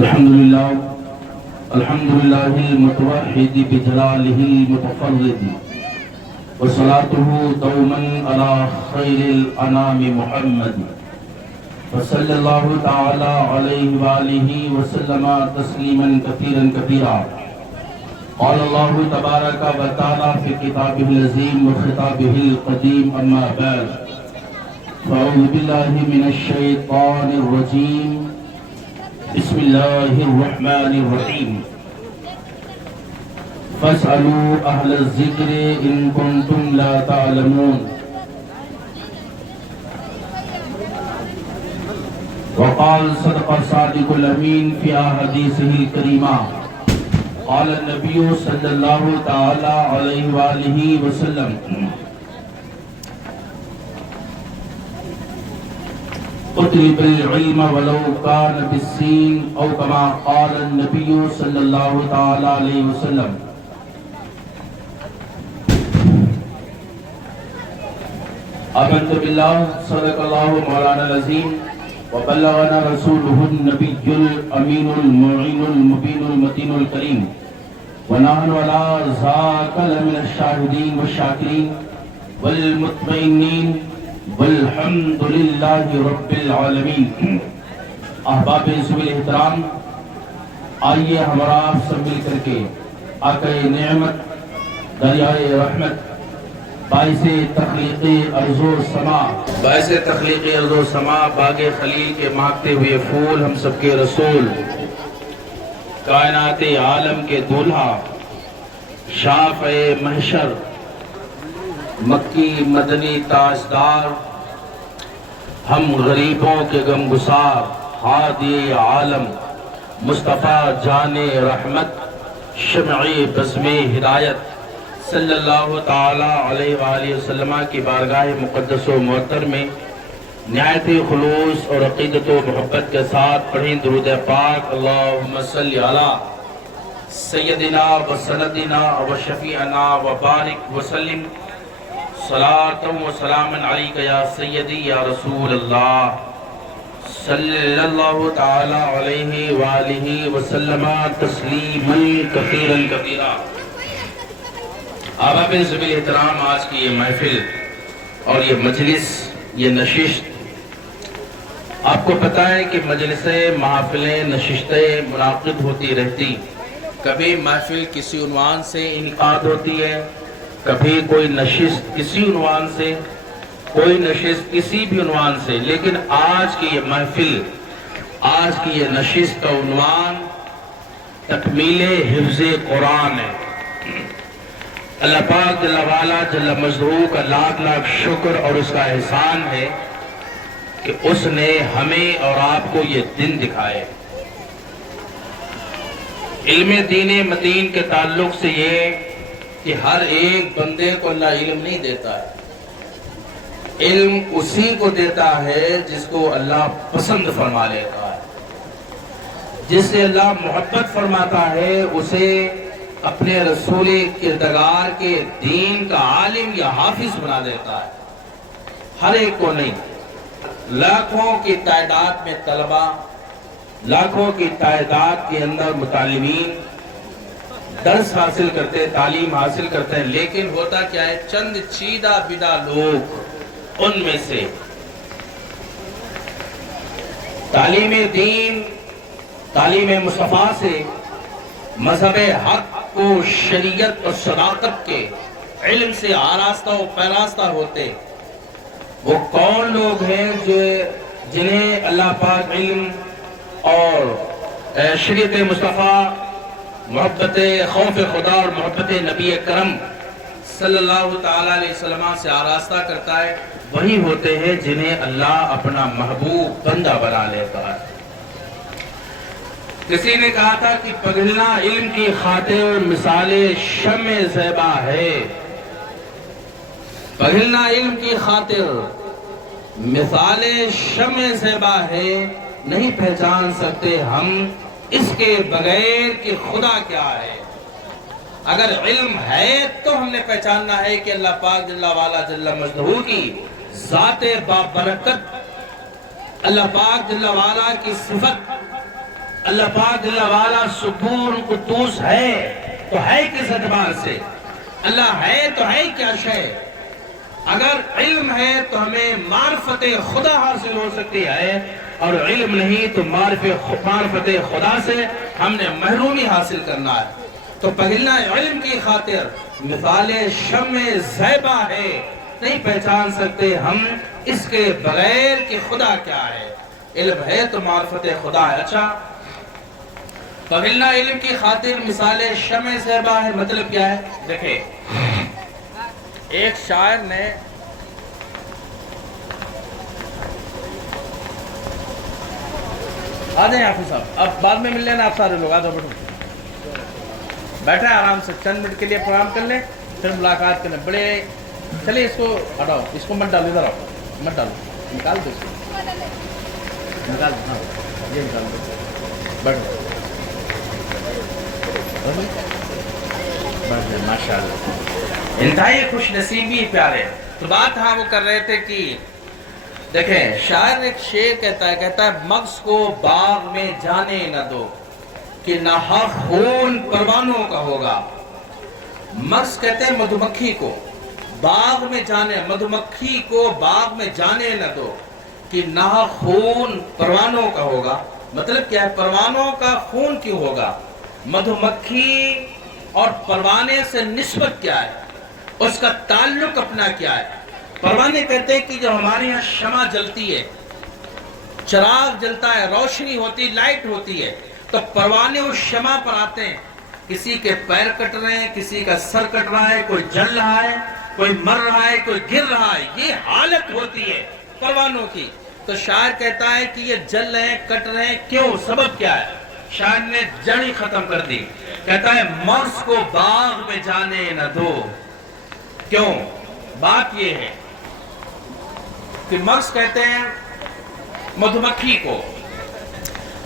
الحمد لله المتوحد بجلاله المتفرد وصلاته دوما على خير الأنام محمد وصلى الله تعالى عليه وآله وسلم تسليما كثيرا كثيرا. قال الله تبارك وتعالى في كتابه العظيم وخطابه القديم أما بعد فأعوذ بالله من الشيطان الرجيم بسم الله الرحمن الرحيم. فاسألوا أهل الذكر إن كنتم لا تعلمون. وقال صدق الصادق الأمين في أحاديثه الكريمة. قال النبي صلى الله تعالى عليه وآله وسلم اطلب العلم ولو كان بالسين او كما قال النبي صلی اللہ تعالی علیہ وسلم. آمنت باللہ صدق اللہ مولانا العظیم وبلغنا رسوله النبی الامین المعین المبین المتین الکریم ونحن على ذاک لمن الشاہدین والشاکرین والمطمئنین والحمد للہ رب العالمین. احباب سبیل احترام، آئیے ہمارا آپ سب مل کر کے آقا نعمت دریائے رحمت باعث تخلیق ارض و سما باغ خلیل کے مانگتے ہوئے پھول ہم سب کے رسول کائنات عالم کے دولہا شافع محشر مکی مدنی تاجدار ہم غریبوں کے غمگسار ہادی عالم مصطفیٰ جان رحمت شمع بزم ہدایت صلی اللہ تعالی علیہ وآلہ وسلم کی بارگاہ مقدس و معطر میں نہایت خلوص اور عقیدت و محبت کے ساتھ پڑھیں درود پاک. اللہم صلی علی سیدنا و سندنا و شفیعنا و بارک وسلم صلاة و سلام علیکہ یا سیدی یا رسول اللہ صلی اللہ تعالی علیہ وآلہ وسلم تسلیما کثیرا کثیرا. احباب سبیل احترام، آج کی یہ محفل اور یہ مجلس، یہ نشست، آپ کو پتہ ہے کہ مجلسیں، محافلیں، نشستیں منعقد ہوتی رہتی. کبھی محفل کسی عنوان سے انعقاد ہوتی ہے، کبھی کوئی نشست کسی عنوان سے، کوئی نشست کسی بھی عنوان سے، لیکن آج کی یہ محفل، آج کی یہ نشست کا عنوان تکمیل حفظ قرآن ہے. اللہ پاک جل وعلا جل مجدہ کا لاکھ لاکھ شکر اور اس کا احسان ہے کہ اس نے ہمیں اور آپ کو یہ دن دکھائے. علم دین متین کے تعلق سے یہ کہ ہر ایک بندے کو اللہ علم نہیں دیتا ہے. علم اسی کو دیتا ہے جس کو اللہ پسند فرما لیتا ہے. جس سے اللہ محبت فرماتا ہے اسے اپنے رسول کردگار کے دین کا عالم یا حافظ بنا دیتا ہے. ہر ایک کو نہیں. لاکھوں کی تعداد میں طلبہ، لاکھوں کی تعداد کے اندر متعلمین درس حاصل کرتے ہیں، تعلیم حاصل کرتے ہیں، لیکن ہوتا کیا ہے؟ چند چیدہ بدہ لوگ ان میں سے تعلیم دین، تعلیم مصطفیٰ سے، مذہب حق کو شریعت اور صداقت کے علم سے آراستہ و پیراستہ ہوتے. وہ کون لوگ ہیں جنہیں اللہ پاک علم اور شریعت مصطفیٰ، محبت خوف خدا اور محبت نبی کرم صلی اللہ تعالی علیہ وسلم سے آراستہ کرتا ہے؟ وہی ہوتے ہیں جنہیں اللہ اپنا محبوب بندہ بنا لیتا ہے. کسی نے کہا تھا کہ پگھلنا علم کی خاطر مثال شمع زیبا ہے. پگھلنا علم کی خاطر مثال شمع زیبا ہے، نہیں پہچان سکتے ہم اس کے بغیر کہ خدا کیا ہے. اگر علم ہے تو ہم نے پہچاننا ہے کہ اللہ پاک جل وعلا جل مجدہ کی ذات بابرکت، اللہ پاک جل وعلا کی صفت، اللہ پاک اللہ والا سکون قدوس ہے تو ہے کس اعتبار سے؟ اللہ ہے تو ہے کیا شے؟ اگر علم ہے تو ہمیں معرفت خدا حاصل ہو سکتی ہے، اور علم نہیں تو معرفت خدا سے ہم نے محرومی حاصل کرنا ہے۔ تو پہلا علم کی خاطر مثال شمع زیبا ہے، نہیں پہچان سکتے ہم اس کے بغیر کہ خدا کیا ہے۔ علم ہے تو معرفت خدا ہے۔ اچھا، پہلا علم کی خاطر مثال شمع زیبا ہے، مطلب کیا ہے؟ دیکھیں، ایک شاعر نے آ جائیں حافظ صاحب، اب بعد میں مل لینا آپ سارے لوگ، آ جاؤ بیٹھے آرام سے، چند منٹ کے لیے پروگرام کر لیں پھر ملاقات کریں۔ بڑے چلیے اس کو ہٹاؤ، اس کو مت ڈالو، ادھر آؤ، مت ڈالو، نکال دو اس کو، نکال دو، ہاں یہ نکال دو، بیٹھو ماشاء اللہ، انتہائی خوش نصیبی پیارے۔ تو بات ہاں وہ کر رہے تھے کہ دیکھیں، شاعر ایک شعر کہتا ہے مغز کو باغ میں جانے نہ دو کہ نہا خون پروانوں کا ہوگا۔ مغز کہتے ہیں مدھمکھی کو، باغ میں جانے، مدھمکھی کو باغ میں جانے نہ دو کہ نہا خون پروانوں کا ہوگا۔ مطلب کیا ہے؟ پروانوں کا خون کیوں ہوگا؟ مدھمکھی اور پروانے سے نسبت کیا ہے؟ اس کا تعلق اپنا کیا ہے؟ پروانے کہتے ہیں کہ جو ہمارے یہاں شمع جلتی ہے، چراغ جلتا ہے، روشنی ہوتی، لائٹ ہوتی ہے، تو پروانے اس شمع پر آتے ہیں۔ کسی کے پیر کٹ رہے ہیں، کسی کا سر کٹ رہا ہے، کوئی جل رہا ہے، کوئی مر رہا ہے، کوئی گر رہا ہے، یہ حالت ہوتی ہے پروانوں کی۔ تو شاعر کہتا ہے کہ یہ جل رہے ہیں، کٹ رہے ہیں، کیوں؟ سبب کیا ہے؟ شاعر نے جڑ ہی ختم کر دی، کہتا ہے مغز کو باغ میں جانے نہ دو۔ کیوں؟ بات یہ ہے کہ مغز کہتے ہیں مدھمکھی کو،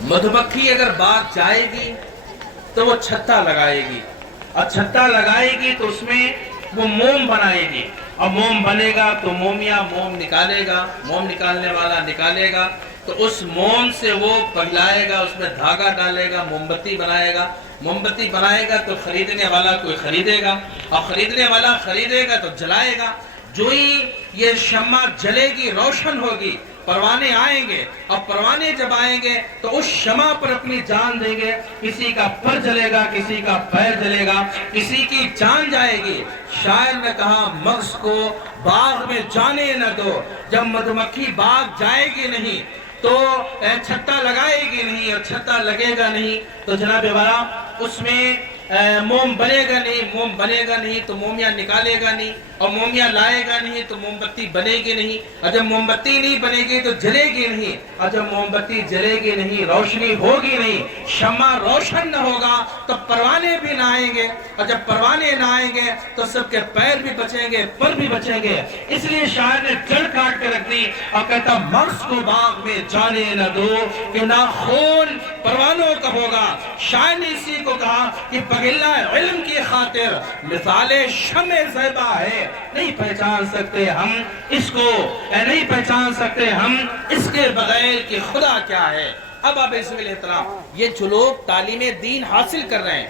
مدھمکھی اگر باغ جائے گی تو وہ چھتا لگائے گی، اور چھتا لگائے گی تو اس میں وہ موم بنائے گی، اور موم بنے گا تو مومیا موم نکالے گا، موم نکالنے والا نکالے گا، تو اس موم سے وہ پگلائے گا، اس میں دھاگا ڈالے گا، موم بتی بنائے گا، موم بتی بنائے گا تو خریدنے والا کوئی خریدے گا، اور خریدنے والا خریدے گا تو جلائے گا۔ جو ہی یہ شمع جلے گی، روشن ہوگی، پروانے آئیں گے، اور پروانے جب آئیں گے تو اس شمع پر اپنی جان دیں گے۔ کسی کا پر جلے گا، کسی کا پیر جلے گا، کسی کی جان جائے گی۔ شاعر نے کہا مغز کو باغ میں جانے نہ دو۔ جب مدھمکھی باغ جائے گی نہیں تو چھتا لگائے گی نہیں، اور چھتا لگے گا نہیں تو جناب والا اس میں موم بنے گا نہیں، موم بنے گا نہیں تو مومیا نکالے گا نہیں، اور مومیا لائے گا نہیں تو موم بتی بنے گی نہیں، اور جب موم بتی نہیں بنے گی تو جلے گی نہیں، اور جب موم بتی جلے گی نہیں، روشنی ہوگی نہیں، شمع روشن نہ ہوگا تو پروانے بھی نہ آئیں گے، اور جب پروانے نہ آئیں گے تو سب کے پیر بھی بچیں گے، پر بھی بچیں گے۔ اس لیے شاعر نے جڑ کاٹ کے رکھ دی اور کہتا مغز کو باغ میں جانے نہ دو کہ نہ خون پروانوں کا ہوگا۔ شاعر نے اسی کو کہا کہ پگلا علم کی خاطر مثال شمع زیبا ہے، نہیں پہچان سکتے ہم اس کو، نہیں پہچان سکتے ہم اس کے بغیر کہ خدا کیا ہے۔ اب آپ اس میں احترام، یہ جو لوگ تعلیم دین حاصل کر رہے ہیں،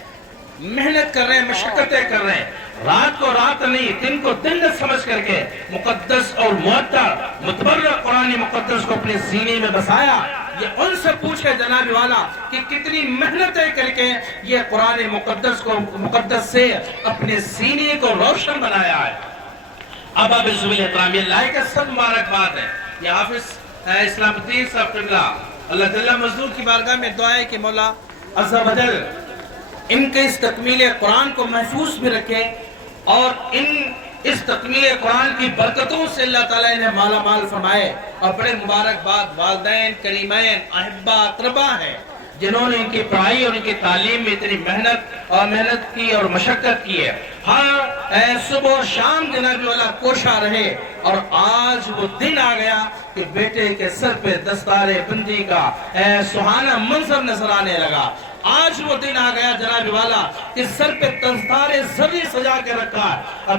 محنت کر رہے ہیں، مشقتیں کر رہے ہیں، رات کو رات نہیں، دن کو دن سمجھ کر کے مقدس اور معطر متبرک قرآن مقدس کو اپنے سینے میں بسایا، یہ ان سے پوچھے جناب والا کہ کتنی محنتیں کر کے یہ قرآن مقدس سے اپنے سینے کو روشن بنایا ہے۔ اب اب اس میں احترام، یہ لائق سب مبارک بات ہے۔ یہ حافظ اسلام الدین صاحب قبلہ، اللہ تعالیٰ مزدور کی بارگاہ میں دعا ہے کہ مولا عز و جل ان کے اس تکمیل قرآن کو محفوظ بھی رکھے، اور اس تکمیل قرآن کی برکتوں سے اللہ تعالیٰ انہیں مالا مال فرمائے، اور بڑے مبارکباد والدین کریمین احبا اقربا ہیں جنہوں نے ان کی پڑھائی اور ان کی تعلیم میں اتنی محنت کی اور مشقت کی ہے۔ ہر صبح و شام جناب والا کوشاں رہے، اور آج وہ دن آ گیا کہ بیٹے کے سر پہ دستار بندی کا سہانا منظر نظر آنے لگا۔ آج وہ دن آ گیا جناب والا کہ سر پہ دستار زرعی سجا کے رکھا ہے، اور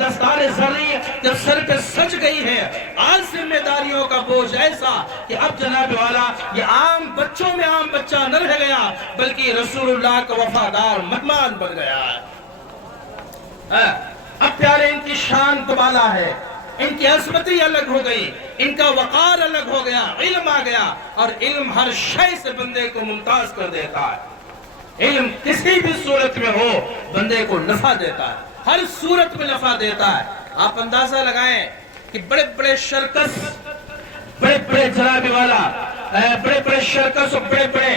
دستار زرعی جب سر پہ سج گئی ہے، آج ذمہ داریوں کا بوجھ ایسا کہ اب جناب والا یہ عام بچوں میں عام بچہ نہ رہ گیا بلکہ رسول اللہ کا وفادار مہمان بن گیا ہے۔ اب پیارے ان کی شان بالا ہے، ان کی عظمتی الگ ہو گئی، ان کا وقار الگ ہو گیا، علم آ گیا، اور علم ہر شے سے بندے کو ممتاز کر دیتا ہے۔ علم کسی بھی صورت میں ہو بندے کو نفع دیتا ہے، ہر صورت میں نفع دیتا ہے۔ آپ اندازہ لگائیں کہ بڑے بڑے شرکس، بڑے بڑے جناب والا بڑے بڑے شرکس اور بڑے بڑے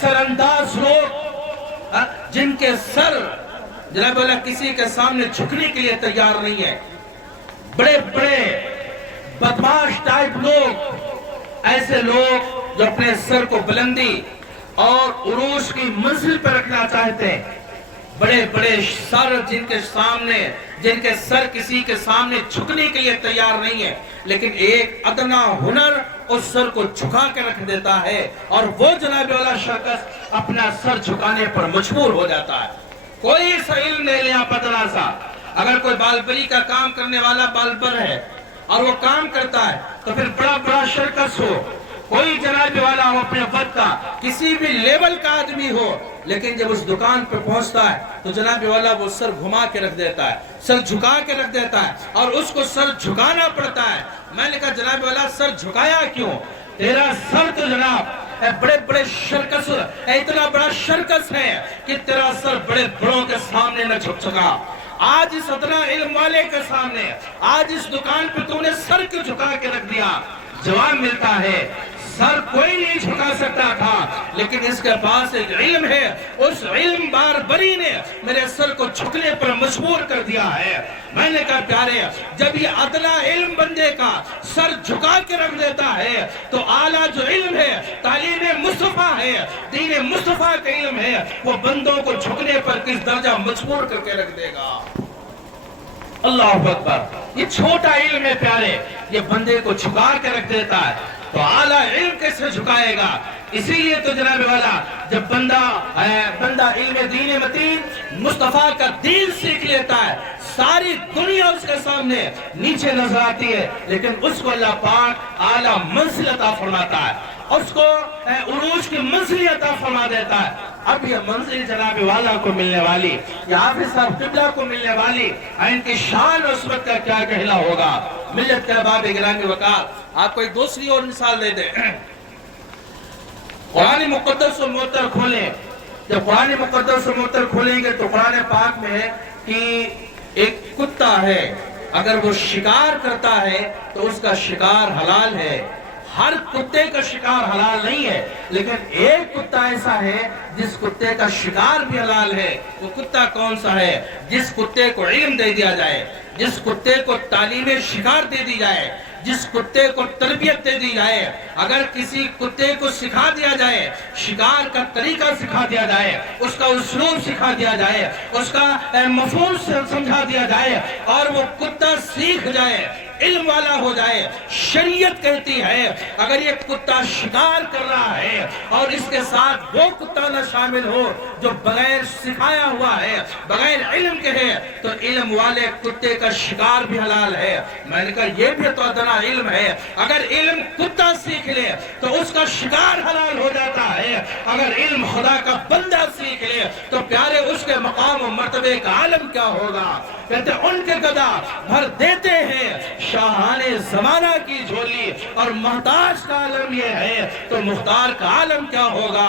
سر انداز لوگ جن کے سر جناب والا کسی کے سامنے جھکنے کے لیے تیار نہیں ہے، بڑے بڑے بدماش ٹائپ لوگ، ایسے لوگ جو اپنے سر کو بلندی اور عروج کی منزل پر رکھنا چاہتے ہیں، بڑے بڑے سر جن کے سر کسی کے سامنے جھکنے کے لیے تیار نہیں ہے، لیکن ایک ادنا ہنر اس سر کو جھکا کے رکھ دیتا ہے، اور وہ جناب والا شخص اپنا سر جھکانے پر مجبور ہو جاتا ہے۔ کوئی سا علم نہیں لیا پتلا سا، اگر کوئی بالبری کا کام کرنے والا بالبر ہے اور وہ کام کرتا ہے تو پھر بڑا بڑا شرکس ہو، کوئی جناب والا ہو اپنے وقت کا کسی بھی لیول کا آدمی ہو، لیکن جب اس دکان پہ پہنچتا ہے تو جناب والا وہ سر گھما کے رکھ دیتا ہے، سر جھکا کے رکھ دیتا ہے، اور اس کو سر جھکانا پڑتا ہے۔ میں نے کہا جناب والا سر جھکایا کیوں؟ تیرا سر تو جناب بڑے بڑے شرکس، اتنا بڑا شرکس ہے کہ تیرا سر بڑے بڑوں کے سامنے نہ جھک سکا۔ آج اس ادنا علم والے کے سامنے، آج اس دکان پہ تو نے سر کیوں جھکا کے رکھ دیا؟ جواب ملتا ہے سر کوئی نہیں جھکا سکتا تھا، لیکن اس کے پاس ایک علم ہے، اس علم باربری نے میرے سر کو جھکنے پر مجبور کر دیا ہے۔ میں نے کہا پیارے، جب یہ ادنا علم بندے کا سر جھکا کے رکھ دیتا ہے تو اعلیٰ جو علم ہے، تعلیم مصطفیٰ ہے، دین مصطفیٰ کا علم ہے، وہ بندوں کو جھکنے پر کس درجہ مجبور کر کے رکھ دے گا۔ اللہ اکبر! یہ چھوٹا علم ہے پیارے، یہ بندے کو جھکا کے رکھ دیتا ہے، تو اعلیٰ علم کیسے جھکائے گا؟ اسی لیے تو جناب والا جب بندہ علم دین متین مصطفیٰ کا دین سیکھ لیتا ہے، ساری دنیا اس کے سامنے نیچے نظر آتی ہے، لیکن اس کو اللہ پاک اعلیٰ منزل عطا فرماتا ہے، اس کو عروج کی منزل عطا فرما دیتا ہے۔ اب یہ منزل جناب والا کو ملنے والی، یہ حافظ صاحب قبلہ کو ملنے والی، ان کی شان و عظمت کا کیا کہنا ہوگا؟ ملت کے احباب گرامی وقار، آپ کو ایک دوسری اور مثال دے دیں۔ قرآن مقدس و معطر کھولیں، جب قرآن مقدس و معطر کھولیں گے تو قرآن پاک میں ہے کہ ایک کتا ہے، اگر وہ شکار کرتا ہے تو اس کا شکار حلال ہے۔ ہر کتے کا شکار حلال نہیں ہے، لیکن ایک کتا ایسا ہے جس کتے کا شکار بھی حلال ہے۔ وہ کتا کون سا ہے؟ جس کتے کو علم دے دیا جائے، جس کتے کو تعلیم شکار دے دی جائے، جس کتے کو تربیت دے دی جائے۔ اگر کسی کتے کو سکھا دیا جائے، شکار کا طریقہ سکھا دیا جائے، اس کا اسلوب سکھا دیا جائے، اس کا مفہوم سمجھا دیا جائے، اور وہ کتا سیکھ جائے، علم والا ہو جائے، شریعت کہتی ہے اگر یہ کتا شکار کر رہا ہے اور اس کے ساتھ وہ کتا نہ شامل ہو جو بغیر سکھایا ہوا ہے، بغیر علم کے ہے، تو علم والے کتے کا شکار بھی حلال ہے۔ میں نے کہا یہ بھی تو ادنا علم ہے، اگر علم کتا سیکھ لے تو اس کا شکار حلال ہو جاتا ہے، اگر علم خدا کا بندہ سیکھ لے تو پیارے اس کے مقام و مرتبے کا عالم کیا ہوگا؟ کہتے ان کے گدا بھر دیتے ہیں شاہان زمانہ کی جھولی، اور محتاج کا عالم یہ ہے تو مختار کا عالم کیا ہوگا؟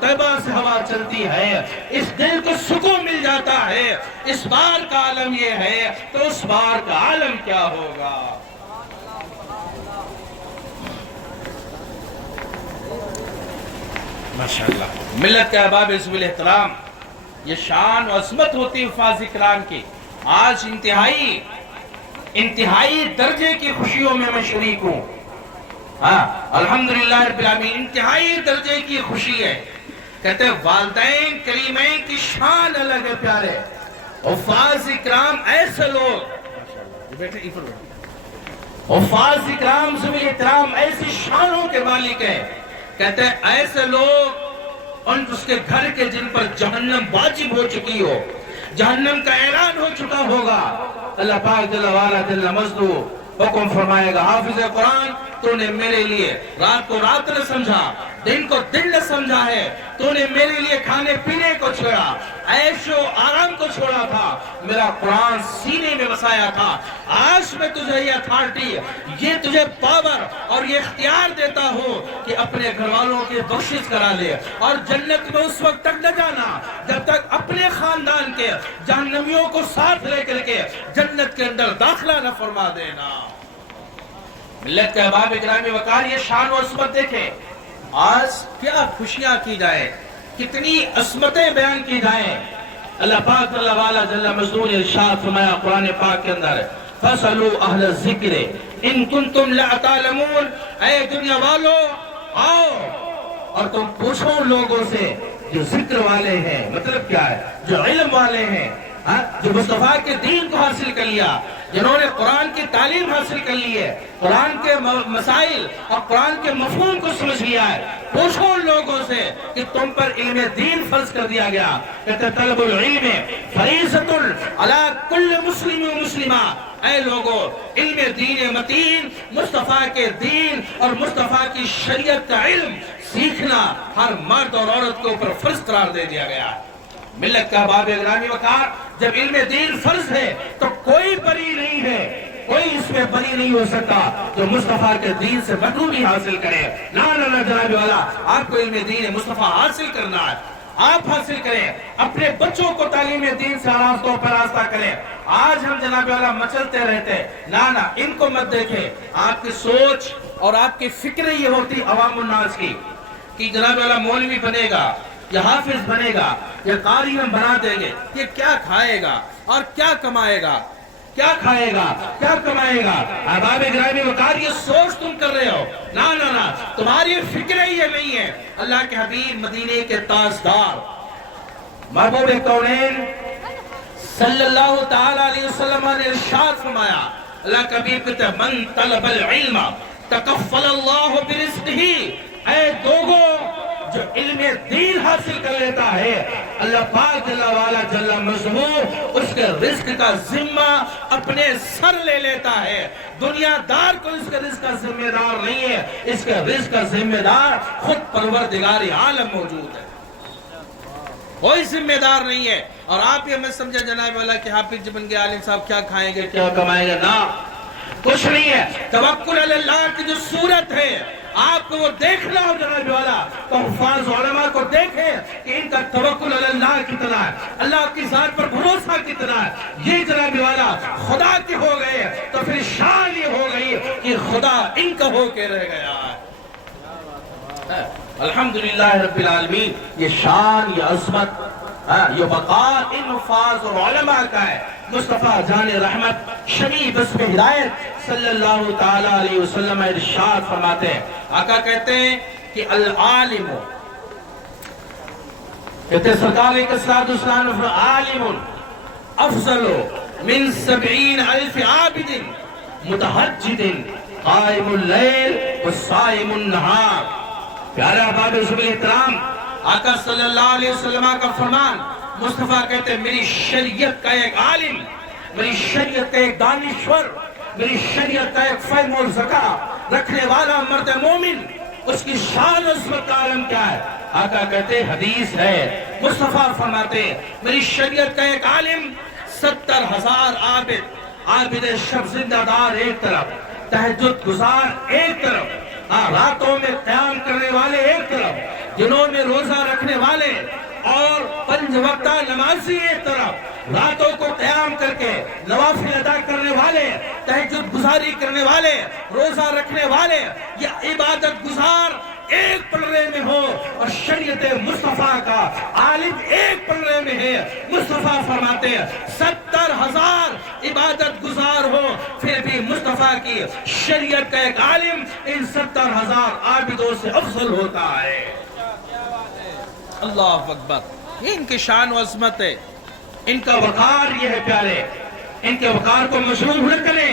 طیبہ سے ہوا چلتی ہے، اس دل کو سکون مل جاتا ہے، اس بار کا عالم یہ ہے تو اس بار کا عالم کیا ہوگا؟ ماشاءاللہ ملت کے احباب عزیز الاحترام، یہ شان و عظمت ہوتی حفاظ کرام کی۔ آج انتہائی درجے کی خوشیوں میں میں شریک ہوں، ہاں الحمدللہ رب العالمین، انتہائی درجے کی خوشی ہے۔ کہتے ہیں والدین کریمین کی شان الگ ہے پیارے، حفاظ کرام ایسے لوگ، حفاظ کرام ذوی احترام ایسی شانوں کے مالک ہیں۔ کہتے ہیں ایسے لوگ ان اس کے گھر کے جن پر جہنم واجب ہو چکی ہو، جہنم کا اعلان ہو چکا ہوگا، اللہ پاک جل وعلا جل مجدہ حکم فرمائے گا، حافظ قرآن تو نے میرے لیے رات کو رات نہ سمجھا، دن کو دن نہ سمجھا ہے، تو نے میرے لیے کھانے پینے کو چھوڑا، عیش و آرام کو چھوڑا تھا، میرا قرآن سینے میں بسایا تھا، آج میں تجھے یہ اتھارٹی، یہ تجھے پاور اور یہ اختیار دیتا ہوں کہ اپنے گھر والوں کی بخشش کرا لے، اور جنت میں اس وقت تک نہ جانا جب تک اپنے خاندان کے جہنمیوں کو ساتھ لے کر کے جنت کے اندر داخلہ نہ فرما دینا۔ ملت کے احباب گرامی وقار، یہ شان و عظمت دیکھیں، آج کیا خوشیاں کی جائیں، کتنی عظمتیں بیان کی جائیں۔ اللہ پاک جل وعلا جل مجدہ نے ارشاد فرمایا قرآن پاک کے اندر، فَاسْأَلُوا أَهْلَ الذِّكْرِ إِن كُنتُمْ لَا تَعْلَمُونَ، اے دنیا والو آؤ اور تم پوچھو لوگوں سے جو ذکر والے ہیں، مطلب کیا ہے، جو علم والے ہیں، جو مصطفیٰ کے دین کو حاصل کر لیا، جنہوں نے قرآن کی تعلیم حاصل کر لی ہے، قرآن کے مسائل اور قرآن کے مفہوم کو سمجھ لیا ہے، پوچھو ان لوگوں سے کہ تم پر علم دین فرض کر دیا گیا، کہتے طلب العلم فریضۃ علی کل مسلم و مسلمہ، اے لوگو علم دین متین، مصطفیٰ کے دین اور مصطفیٰ کی شریعت کا علم سیکھنا ہر مرد اور عورت کے اوپر فرض قرار دے دیا گیا۔ ملت کا احباب گرامی وقار، جب علم دین فرض ہے تو کوئی بری نہیں ہے، کوئی اس میں بری نہیں ہو سکتا جو مصطفیٰ کے دین سے محرومی حاصل کرے۔ نا جناب والا، آپ کو علم دین مصطفیٰ حاصل کرنا ہے، آپ حاصل کریں، اپنے بچوں کو تعلیم دین سے آراستوں پر آراستہ کریں۔ آج ہم جناب والا مچلتے رہتے، نا ان کو مت دیکھیں، آپ کی سوچ اور آپ کی فکر یہ ہوتی عوام الناس کی کہ جناب والا مولوی بنے گا یا حافظ بنے گا یا قاری ہم بنا دیں گے، یہ کیا کھائے گا اور کیا کمائے گا، کیا کھائے گا کیا کمائے گا۔ احباب گرامی وقار، یہ سوچ تم کر رہے ہو، نا تمہاری فکر یہ نہیں ہے۔ اللہ کے حبیب مدینے کے تاجدار محبوب کونین صلی اللہ تعالی علیہ وسلم نے ارشاد فرمایا، اللہ کے حبیب کہتے ہیں من طلب العلم تکفل اللہ برزقہ، اے لوگوں جو علم دین حاصل کر لیتا ہے، اللہ پاک جل وعلا جل مجدہ اس کے رزق کا ذمہ اپنے سر لے لیتا ہے۔ دنیا دار کو اس کے رزق کا ذمہ دار نہیں ہے، اس کے رزق کا ذمہ دار خود پروردگار عالم موجود ہے، کوئی ذمہ دار نہیں ہے۔ اور آپ یہ مت سمجھا جناب والا کہ حافظ بن کے عالم صاحب کیا کھائیں گے کیا کمائیں گے، نہ کچھ نہیں ہے۔ توکل علی اللہ کی جو صورت ہے آپ کو وہ دیکھنا ہو جناب والا، تو حفاظ علماء کو دیکھیں کہ ان کا توکل علی اللہ کتنا ہے، اللہ کی ذات پر بھروسہ کتنا ہے۔ یہ جناب والا خدا کے ہو گئے تو پھر شان یہ ہو گئی کہ خدا ان کا ہو کے رہ گیا ہے۔ الحمدللہ رب العالمین، یہ شان، یہ عظمت، یہ وقار ان حفاظ اور علماء کا ہے۔ مصطفیٰ جان رحمت شمیع بسم ہدایت صلی اللہ تعالی علیہ وسلم ارشاد فرماتے ہیں، آقا کہتے ہیں کہ العالم، کہتے ہیں سرکار علیہ السلام، عالم افضل من 70,000 عابد متہجد قائم اللیل والصائم النہار۔ پیارے احباب رسول احترام، آقا صلی اللہ علیہ وسلم کا فرمان، مصطفیٰ کہتے ہیں میری شریعت کا ایک عالم، میری شریعت کا ایک دانشور، میری شریعت کا ایک فہم اور ذکا رکھنے والا مرد مومن، اس کی شان عظمت کا عالم کیا ہے؟ آقا کہتے ہیں حدیث ہے، مصطفیٰ فرماتے ہیں میری شریعت کا ایک عالم 70,000 عابد شب زندہ دار ایک طرف، تہجد گزار ایک طرف، راتوں میں قیام کرنے والے ایک طرف، دنوں میں روزہ رکھنے والے اور 5 وقتہ نمازی ایک طرف، راتوں کو قیام کر کے نوافل ادا کرنے والے، تہجد گزاری کرنے والے، روزہ رکھنے والے، یہ عبادت گزار ایک پلڑے میں ہو، اور شریعت مصطفیٰ کا عالم ایک پلڑے میں ہے۔ مصطفیٰ فرماتے ہیں 70,000 عبادت گزار ہو، پھر بھی مصطفیٰ کی شریعت کا ایک عالم ان 70,000 عابدوں سے افضل ہوتا ہے۔ اللہ اکبر، یہ ان کی شان و عظمت ہے، ان کا وقار یہ ہے پیارے، ان کے وقار کو مشروع نہ کریں۔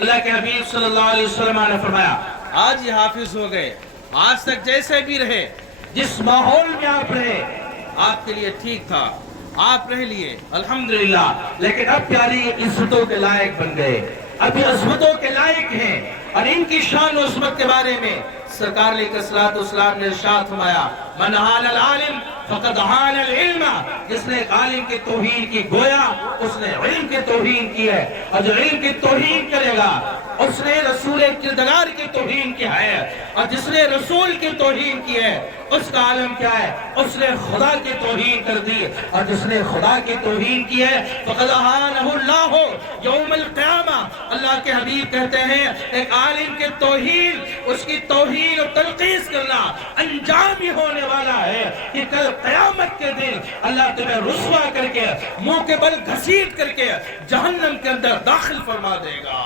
اللہ کے حبیب صلی اللہ علیہ وسلم نے فرمایا آج یہ حافظ ہو گئے، آج تک جیسے بھی رہے، جس ماحول میں آپ رہے آپ کے لیے ٹھیک تھا، آپ رہ لیے الحمدللہ، لیکن اب پیاری عزتوں کے لائق بن گئے، ابھی عظمتوں کے لائق ہیں، اور ان کی شان و عظمت کے بارے میں سرکار علیہ الصلوۃ والسلام نے ارشاد فرمایا من حال العالم فقد حال العلم، جس نے ایک عالم کی توہین کی گویا اس نے علم کی توہین کی ہے، اور جو علم کی توہین کرے گا اس نے رسول کردگار کی توہین کی ہے، اور جس نے رسول کی توہین کی ہے اس کا عالم کیا ہے؟ اس نے خدا کی توہین کر دی، اور جس نے خدا کی توہین کی ہے فقد اہانہ اللہ یوم القیامہ، اللہ کے حبیب کہتے ہیں ایک عالم کی توہین، اس کی توہین و تنقیص کرنا انجام ہی ہونے والا ہے کہ کل قیامت کے دن اللہ تمہیں رسوا کر کے منہ کے بل گھسیٹ کر کے جہنم کے اندر داخل فرما دے گا۔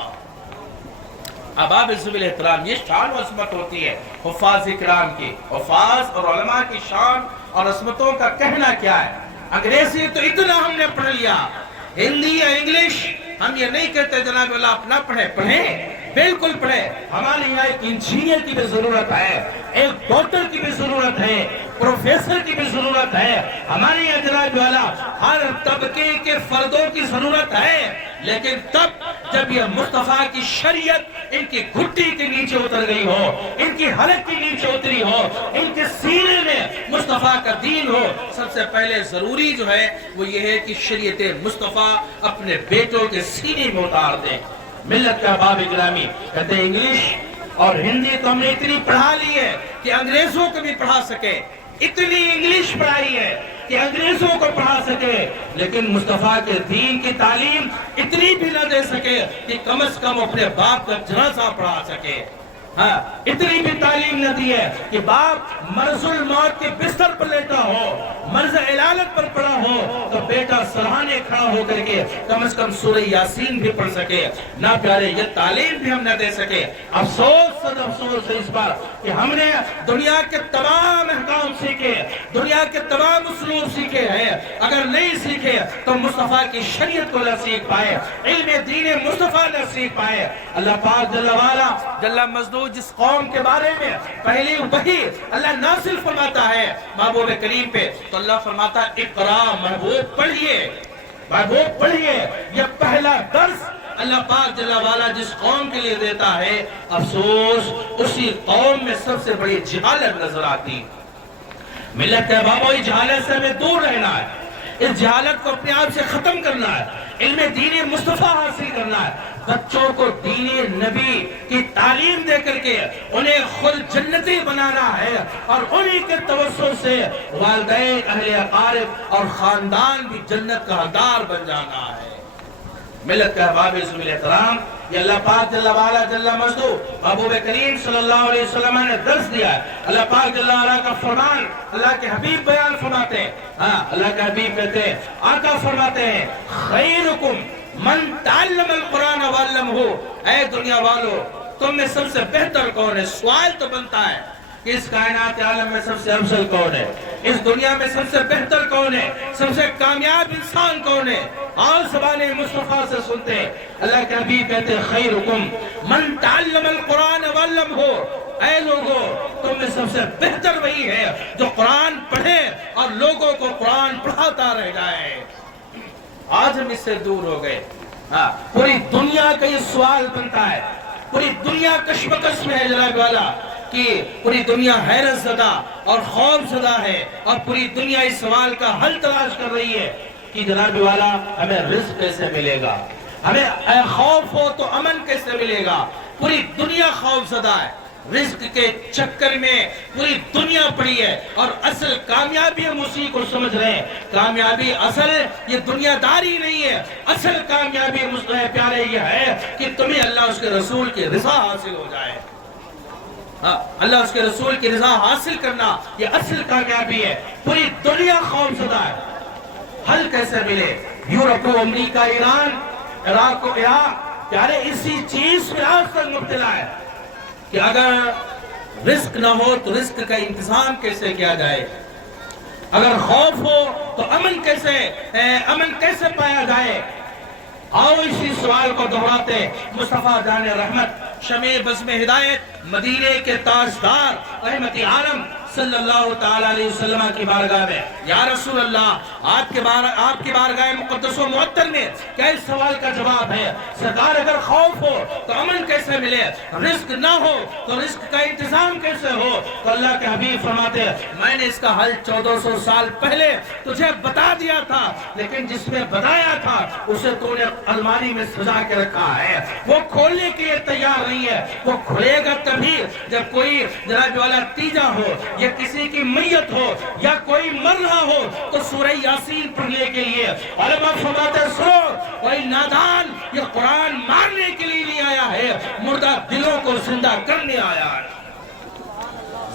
احباب ذوی الاحترام، یہ شان و عظمت ہوتی ہے حفاظ کرام کی، حفاظ اور علماء کی شان اور عظمتوں کا کہنا کیا ہے؟ انگریزی تو اتنا ہم نے پڑھ لیا، ہندی یا انگلش ہم یہ نہیں کہتے جناب اللہ اپنا پڑھیں، بالکل پڑھیں، ہمارے یہاں ایک انجینئر کی بھی ضرورت ہے، ایک ڈاکٹر کی بھی ضرورت ہے، پروفیسر کی بھی ضرورت ہے، ہمارے یہاں جناب والا ہر طبقے کے فردوں کی ضرورت ہے، لیکن تب جب یہ مصطفیٰ کی شریعت ان کی گھٹی کے نیچے اتر گئی ہو، ان کی حلق کے نیچے اتری ہو، ان کے سینے میں مصطفیٰ کا دین ہو، سب سے پہلے ضروری جو ہے وہ یہ ہے کہ شریعت مصطفیٰ اپنے بیٹوں کے سینے میں اتار دیں۔ ملت کا باب گرامی کہتے ہیں انگلش اور ہندی تو ہم نے اتنی پڑھا لی ہے کہ انگریزوں کو بھی پڑھا سکے، اتنی انگلش پڑھائی ہے کہ انگریزوں کو پڑھا سکے، لیکن مصطفیٰ کے دین کی تعلیم اتنی بھی نہ دے سکے کہ کم از کم اپنے باپ کا جنازہ پڑھا سکے۔ ہاں اتنی بھی تعلیم نہ دی ہے کہ باپ مرض الموت کے بستر پر لیٹا ہو، مرض علالت پر پڑا ہو تو بیٹا سرہانے کھڑا ہو کر کے کم از کم سورہ یاسین بھی پڑھ سکے۔ نہ پیارے یہ تعلیم بھی ہم نہ دے سکے۔ افسوس صد افسوس ہے اس پر کہ ہم نے دنیا کے تمام احکام سیکھے، دنیا کے تمام اسلوب سیکھے ہیں، اگر نہیں سیکھے تو مصطفیٰ کی شریعت کو نہ سیکھ پائے، علم دین مصطفیٰ نہ سیکھ پائے۔ اللہ پاک جل وعلا جل مجدہ جس قوم کے بارے میں پہلی وحی اللہ نازل فرماتا ہے محبوب کریم پہ، تو اللہ فرماتا ہے اقرا محبوب پڑھیے، محبوب پڑھیے۔ یہ پہلا درس اللہ پاک جل وعلا جس قوم کے لیے دیتا ہے، افسوس اسی قوم میں سب سے بڑی جہالت نظر آتی۔ ملت کے بابو اس جہالت سے ہمیں دور رہنا ہے، اس جہالت کو اپنے آپ سے ختم کرنا ہے، علم دین مصطفیٰ حاصل کرنا ہے، بچوں کو دین نبی کی تعلیم دے کر کے انہیں خود جنتی بنانا ہے، اور انہی کے توسط سے والدین، اہل اقارب اور خاندان بھی جنت کا حقدار بن جانا ہے۔ ملت کا احباب ذوی الاحترام، یہ اللہ پاک جل وعلا جل مجدہ محبوب کریم صلی اللہ علیہ وسلم نے درس دیا ہے۔ اللہ پاک جل وعلا کا فرمان اللہ کے حبیب بیان فرماتے ہیں، اللہ کے حبیب کہتے ہیں، آقا فرماتے ہیں خیرکم من تعلم القرآن وعلمہ، اے دنیا والو تم میں سب سے بہتر کون ہے؟ سوال تو بنتا ہے کہ اس کائنات عالم میں سب سے افضل کون ہے، اس دنیا میں سب سے بہتر کون ہے، سب سے کامیاب انسان کون ہے؟ آج زبان مصطفیٰ سے سنتے ہیں، اللہ کے حبیب کہتے ہیں خیرکم من تعلم القرآن وعلمہ، اے لوگوں تم میں سب سے بہتر وہی ہے جو قرآن پڑھے اور لوگوں کو قرآن پڑھاتا رہ جائے۔ آج ہم اس سے دور ہو گئے، پوری دنیا کا یہ سوال بنتا ہے، پوری دنیا کشمکش میں ہے جناب والا، کہ پوری دنیا حیرت زدہ اور خوف زدہ ہے، اور پوری دنیا اس سوال کا حل تلاش کر رہی ہے کہ جناب والا ہمیں رزق کیسے ملے گا، ہمیں خوف ہو تو امن کیسے ملے گا۔ پوری دنیا خوف زدہ ہے، رزق کے چکر میں پوری دنیا پڑی ہے، اور اصل کامیابی ہم اسی کو سمجھ رہے ہیں۔ کامیابی اصل یہ دنیا داری نہیں ہے، اصل کامیابی مصطفیٰ پیارے یہ ہے کہ تمہیں اللہ اس کے رسول کی رضا حاصل ہو جائے، اللہ اس کے رسول کی رضا حاصل کرنا یہ اصل کامیابی ہے۔ پوری دنیا خوف زدہ ہے، حل کیسے ملے؟ یورپ و امریکہ، ایران، عراق و عراق پیارے اسی چیز میں آج تک مبتلا ہے کہ اگر رزق نہ ہو تو رزق کا انتظام کیسے کیا جائے، اگر خوف ہو تو امن کیسے پایا جائے۔ آؤ اسی سوال کو دہراتے مصطفیٰ جان رحمت، شمع بزم ہدایت، مدینے کے تاجدار، رحمت عالم صلی اللہ تعالی علیہ وسلم کی بارگاہ میں، یا رسول اللہ آپ کی بارگاہ مقدس و معطر میں کیا اس سوال کا جواب ہے؟ سرکار اگر خوف ہو تو امن کیسے ملے؟ رزق نہ ہو تو رزق کا انتظام کیسے ہو؟ تو اللہ کے حبیب فرماتے ہیں میں نے اس کا حل 1400 سال پہلے تجھے بتا دیا تھا، لیکن جس میں بتایا تھا اسے تو نے الماری میں سجا کے رکھا ہے، وہ کھولنے کے لیے تیار نہیں ہے۔ وہ کھلے گا تبھی جب کوئی جناب والا تیجا ہو یا کسی کی میت ہو یا کوئی مر رہا ہو تو سورہ یاسین پڑھنے کے لیے علماء فرماتے ہیں سو کوئی نادان یہ قرآن مارنے کے لیے نہیں آیا ہے، مردہ دلوں کو زندہ کرنے آیا ہے۔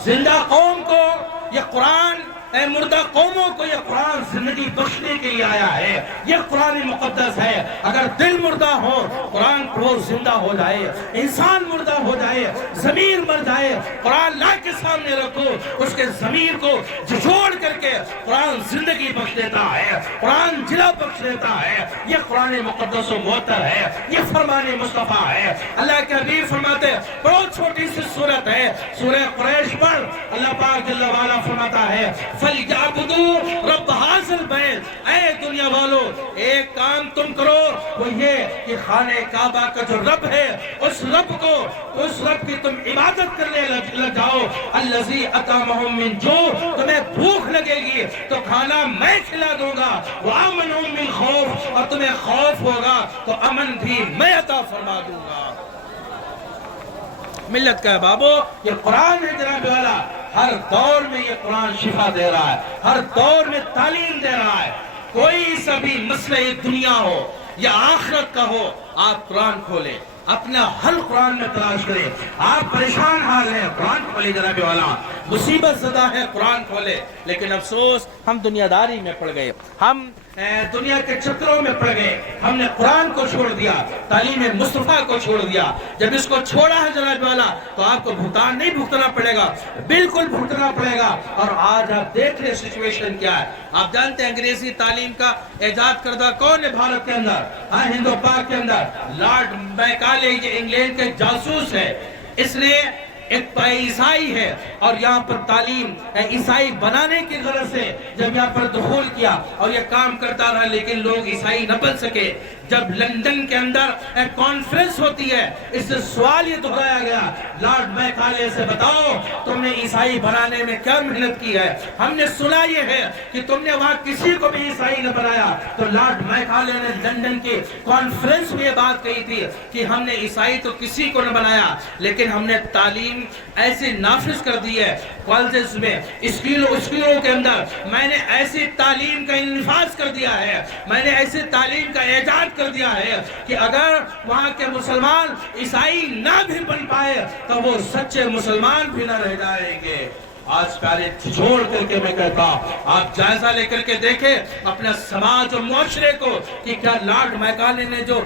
زندہ قوم کو یہ قرآن مردہ قوموں کو یہ قرآن زندگی بخشنے کے لیے آیا ہے، یہ قرآن مقدس ہے۔ اگر دل مردہ ہو قرآن کو زندہ ہو جائے، انسان مردہ ہو جائے، ضمیر مر جائے، قرآن لا کے سامنے رکھو، اس کے ضمیر کو جھجوڑ کر کے قرآن زندگی بخش دیتا ہے، قرآن جلا بخش دیتا ہے۔ یہ قرآن مقدس و معطر ہے، یہ فرمان مصطفیٰ ہے۔ اللہ کے حبیب فرماتے بہت چھوٹی سی سورت ہے، سورہ قریش پڑھ، اللہ پاک جل وعلا فرماتا ہے فَلْيَعْبُدُوا رَبَّ هَذَا الْبَيْتِ، اے دنیا والو ایک کام تم کرو، وہ یہ کہ خانہ کعبہ کا جو رب ہے اس رب کی تم عبادت کرنے لگ جاؤ۔ الَّذِي أَطْعَمَهُم مِّن جُوعٍ، تمہیں بھوک لگے گی تو کھانا میں کھلا دوں گا، وَآمَنَهُم مِّن خَوْفٍ، اور تمہیں خوف ہوگا تو امن بھی میں عطا فرما دوں گا۔ ملت کا بابو یہ قرآن ہے جناب والا، ہر دور میں یہ قرآن شفا دے رہا ہے، ہر دور میں تعلیم دے رہا ہے۔ کوئی سا بھی مسئلہ دنیا ہو یا آخرت کا ہو، آپ قرآن کھولیں، اپنا حل قرآن میں تلاش کریں۔ آپ پریشان حال ہیں قرآن کھولے جناب والا، مصیبت زدہ ہے قرآن کھولے، لیکن افسوس ہم دنیا داری میں پڑ گئے، ہم دنیا کے چکروں میں پڑ گئے، ہم نے قرآن کو چھوڑ دیا، تعلیم مصطفیٰ کو چھوڑ دیا۔ جب اس کو چھوڑا ہے جناب والا تو آپ کو بھگتان نہیں بھگتنا پڑے گا، بالکل بھگتنا پڑے گا۔ اور آج آپ دیکھ رہے سچویشن کیا ہے، آپ جانتے ہیں انگریزی تعلیم کا ایجاد کردہ کون ہے بھارت کے اندر، ہند و پاک کے اندر؟ لارڈ میکالے، یہ انگلینڈ کے جاسوس ہے۔ اس نے ایک عیسائی ہے اور یہاں پر تعلیم عیسائی بنانے کی غرض سے جب یہاں پر دخول کیا اور یہ کام کرتا رہا، لیکن لوگ عیسائی نہ بن سکے۔ جب لندن کے اندر ایک کانفرنس ہوتی ہے، اس سے سوال یہ دہرایا گیا لارڈ میکالے سے، بتاؤ تم نے عیسائی بنانے میں کیا محنت کی ہے؟ ہم نے سنا یہ ہے کہ تم نے وہاں کسی کو بھی عیسائی نہ بنایا۔ تو لارڈ میکالے نے لندن کی کانفرنس میں یہ بات کہی تھی کہ ہم نے عیسائی تو کسی کو نہ بنایا، لیکن ہم نے تعلیم ایسی نافذ کر دی ہے، کالجز میں، اسکولوں کے اندر میں نے ایسی تعلیم کا انفاذ کر دیا ہے، میں نے ایسی تعلیم کا ایجاد کر دیا ہے کہ اگر وہاں کے مسلمان عیسائی نہ بھی بن پائے تو وہ سچے مسلمان بھی نہ رہ جائیں گے۔ آج پیارے چھوڑ کر کے میں کہتا آپ جائزہ لے کر کے دیکھیں اپنا سماج اور معاشرے کو کہ کیا لارڈ میکالے نے جو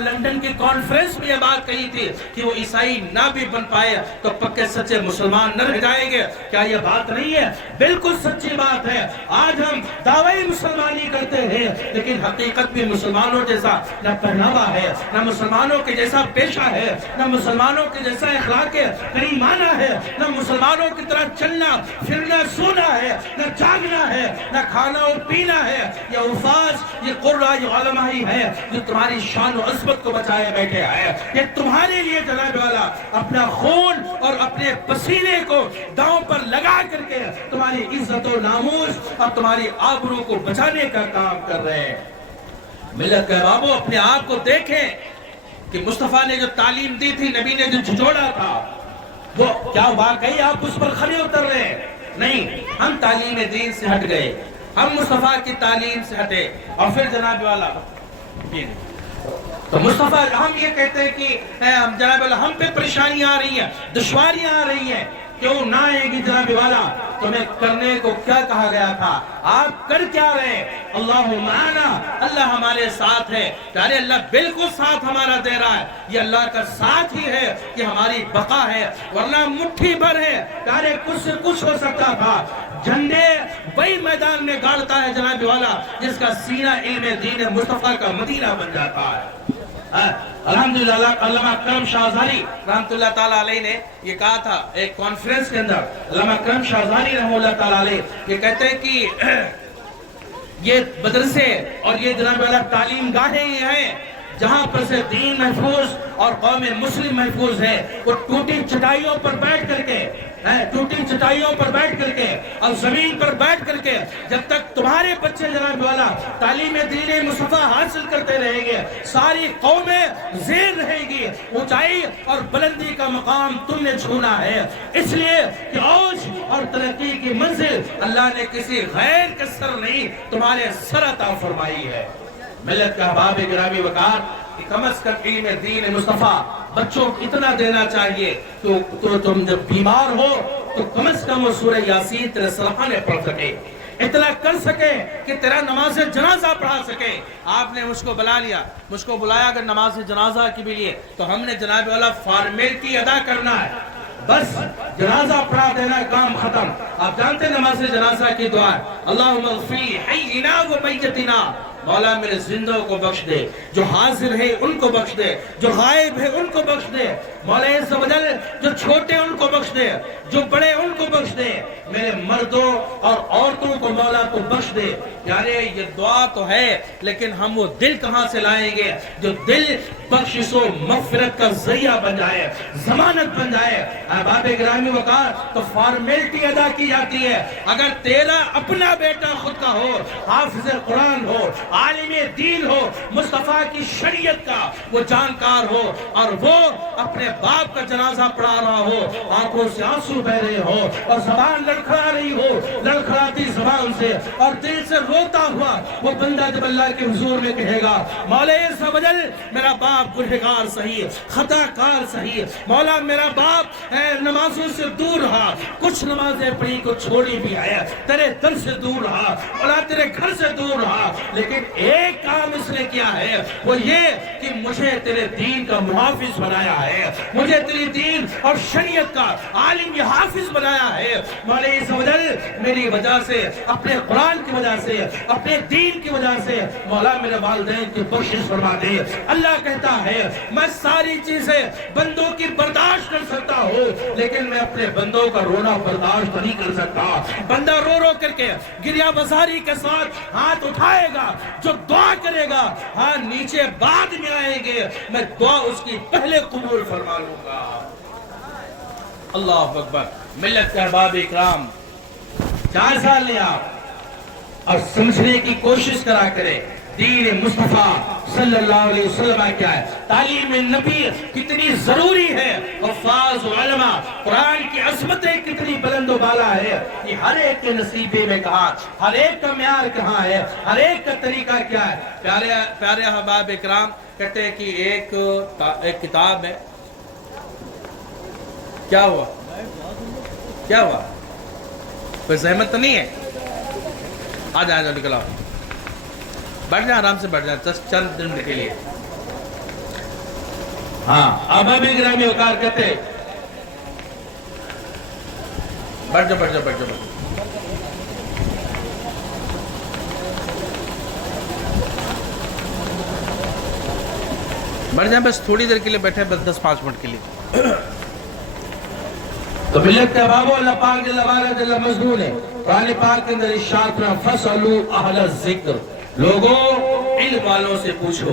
لندن کی کانفرنس میں یہ بات کہی تھی کہ وہ عیسائی نہ بھی بن پائے تو پکے سچے مسلمان نہ رہ جائیں گے، کیا یہ بات نہیں ہے؟ بالکل سچی بات ہے۔ آج ہم دعوی مسلمانی کرتے ہیں لیکن حقیقت بھی مسلمانوں جیسا نہ پہناوا ہے، نہ مسلمانوں کے جیسا پیشہ ہے، نہ مسلمانوں کے جیسا اخلاق کریمانہ ہے، نہ مسلمانوں کی طرح چلنا پھرنا سونا ہے، نہ جاگنا ہے، نہ کھانا اور پینا ہے۔ یہ الفاظ، یہ قرآن، یہ علماء ہی ہے جو تمہاری شان و عظمت کو بچائے بیٹھے ہیں۔ یہ تمہارے لیے جناب والا اپنا خون اور اپنے پسینے کو داؤں پر لگا کر کے تمہاری عزت و ناموس اور تمہاری آبرو کو بچانے کا کام کر رہے ہیں۔ ملت کے بابو اپنے آپ کو دیکھیں کہ مصطفیٰ نے جو تعلیم دی تھی، نبی نے جو جھجوڑا تھا، وہ کیا واقعی آپ اس پر کھڑے اتر رہے ہیں؟ نہیں، ہم تعلیم دین سے ہٹ گئے، ہم مصطفیٰ کی تعلیم سے ہٹے اور پھر جناب والا تو مصطفیٰ ہم یہ کہتے ہیں کہ جناب والا ہم پہ پریشانیاں آ رہی ہیں، دشواریاں آ رہی ہیں، کیوں نہ آئے گی جناب والا؟ تمہیں کرنے کو کیا کہا گیا تھا؟ آپ کر کیا رہے؟ اللہ معنا، اللہ ہمارے ساتھ ہے۔ پیارے اللہ بالکل ساتھ ہمارا دے رہا ہے، یہ اللہ کا ساتھ ہی ہے کہ ہماری بقا ہے، ورنہ مٹھی بھر ہے۔ پیارے کچھ سے کچھ ہو سکتا تھا، جھنڈے وہی میدان میں گاڑتا ہے جناب والا جس کا سینہ علم دین مصطفیٰ کا مدینہ بن جاتا ہے۔ الحمدللہ علامہ کرم شاہ ازہری رحمۃ اللہ تعالیٰ علیہ نے یہ کہا تھا ایک کانفرنس کے اندر، علامہ کرم شاہ ازہری رحمۃ اللہ تعالیٰ علیہ یہ کہتے ہیں کہ یہ مدرسے اور یہ جناب والا تعلیم گاہیں یہ ہیں جہاں پر سے دین محفوظ اور قوم مسلم محفوظ ہے۔ وہ ٹوٹی چٹائیوں پر بیٹھ کر کے اور زمین پر بیٹھ کر کے جب تک تمہارے بچے جناب والا تعلیم دین مصطفیٰ حاصل کرتے رہیں گے، ساری قومیں زیر رہیں گی۔ اونچائی اور بلندی کا مقام تم نے چھونا ہے، اس لیے کہ عوج اور ترقی کی منزل اللہ نے کسی غیر کے سر نہیں تمہارے سر عطا فرمائی ہے۔ ملت کا احباب گرامی وقار کہ کم از کم علم دین مصطفیٰ بچوں کو اتنا دینا چاہیے تو تم جب بیمار ہو تو کم از کم وہ سورہ یاسین تیرے سرحانے پڑھ سکے، اتنا کر سکے کہ تیرا نماز جنازہ پڑھا سکے۔ آپ نے مجھ کو بلایا اگر نماز جنازہ کے لیے تو ہم نے جناب والا فارمیلٹی ادا کرنا ہے، بس جنازہ پڑھا دینا کام ختم۔ آپ جانتے ہیں نماز جنازہ کی دعا ہے، اللہم اغفر لی حینا و میتنا، مولا میرے زندوں کو بخش دے، جو حاضر ہے ان کو بخش دے، جو غائب ہے ان کو بخش دے، مولا عز و جل جو چھوٹے ان کو بخش دے، جو بڑے ان کو بخش دے، میرے مردوں اور عورتوں کو مولا تو بخش دے۔ یعنی یہ دعا تو ہے لیکن ہم وہ دل کہاں سے لائیں گے جو دل بخشش و مغفرت کا ذریعہ بن جائے، ضمانت بن جائے۔ احباب گرامی وقار تو فارمیلٹی ادا کی جاتی ہے۔ اگر تیرا اپنا بیٹا خود کا ہو، حافظ قرآن ہو، عالم دین ہو، مصطفیٰ کی شریعت کا وہ جانکار ہو اور وہ اپنے باپ کا جنازہ پڑھا رہا ہو، آنکھوں سے آنسو بہ رہے ہو اور زبان لڑکھڑا رہی ہو، لڑکھڑاتی زبان سے اور دل سے روتا ہوا وہ بندہ جب اللہ کے حضور میں کہے گا مولا عز و جل میرا باپ گنہگار صحیح، خطا کار صحیح، مولا میرا باپ نمازوں سے دور رہا، کچھ نمازیں پڑھی کچھ چھوڑی بھی ہے، تیرے در سے دور رہا، مولا تیرے گھر سے دور رہا، لیکن ایک کام اس نے کیا ہے وہ یہ کہ مجھے تیرے دین کا محافظ بنایا ہے، مجھے تیری دین اور شریعت کا عالم حافظ بنایا ہے۔ مولا عز و جل میری وجہ سے، اپنے قرآن کی وجہ سے، اپنے دین کی وجہ سے مولا میرے والدین کی بخشش فرما دے۔ اللہ کہتا ہے میں ساری چیزیں بندوں کی برداشت کر سکتا ہوں لیکن میں اپنے بندوں کا رونا برداشت نہیں کر سکتا۔ بندہ رو رو کر کے گریہ بازاری کے ساتھ ہاتھ اٹھائے گا، جو دعا کرے گا ہاں نیچے بعد میں آئیں گے، میں دعا اس کی پہلے قبول فرما لوں گا۔ اللہ اکبر۔ ملت کے احباب اکرام 4 سال لیں آپ اور سمجھنے کی کوشش کرا کریں دین مصطفیٰ صلی اللہ علیہ وسلم کیا ہے، تعلیم نبی کتنی ضروری ہے، حفاظ علماء قرآن کی عظمتیں کتنی بلند و بالا ہے، یہ ہر ایک کے نصیبے میں کہاں، ہر ایک کا معیار کہاں ہے، ہر ایک کا طریقہ کیا ہے۔ پیارے احباب اکرام کہتے ہیں کہ ایک کتاب ہے، کیا ہوا کوئی زحمت تو نہیں ہے؟ آ جائیں نکل آؤ، بیٹھ جائیں آرام سے، بیٹھ جائیں چند دن کے لیے۔ ہاں احباب گرامی وقار کہتے ہیں بیٹھ جاؤ۔ بیٹھ جائیں، بس تھوڑی دیر کے لیے بیٹھے، بس 10-5 منٹ کے لیے۔ تو ملت کے احبابو اللہ پاک جل وعلا جل مجدود ہے، قرآن پاک کے اندر ارشاد فرمایا فَاسْأَلُوا أَهْلَ الذِّكْرِ، لوگوں علم والوں سے پوچھو۔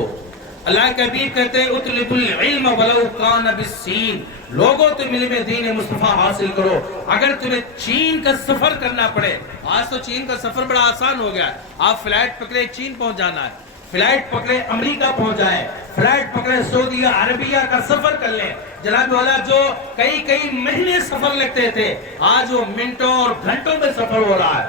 اللہ کے حبیب کہتے ہیں اطلبوا العلم ولو کان بالسین، لوگوں تم علم دین مصطفیٰ حاصل کرو اگر تمہیں چین کا سفر کرنا پڑے۔ آج تو چین کا سفر بڑا آسان ہو گیا ہے، آپ فلائٹ پکڑے چین پہنچ جانا ہے، فلائٹ پکڑے امریکہ پہنچ جائیں، فلائٹ پکڑے سعودیہ عربیہ کا سفر کر لیں۔ جناب والا جو کئی مہینے سفر لگتے تھے آج وہ منٹوں اور گھنٹوں میں سفر ہو رہا ہے۔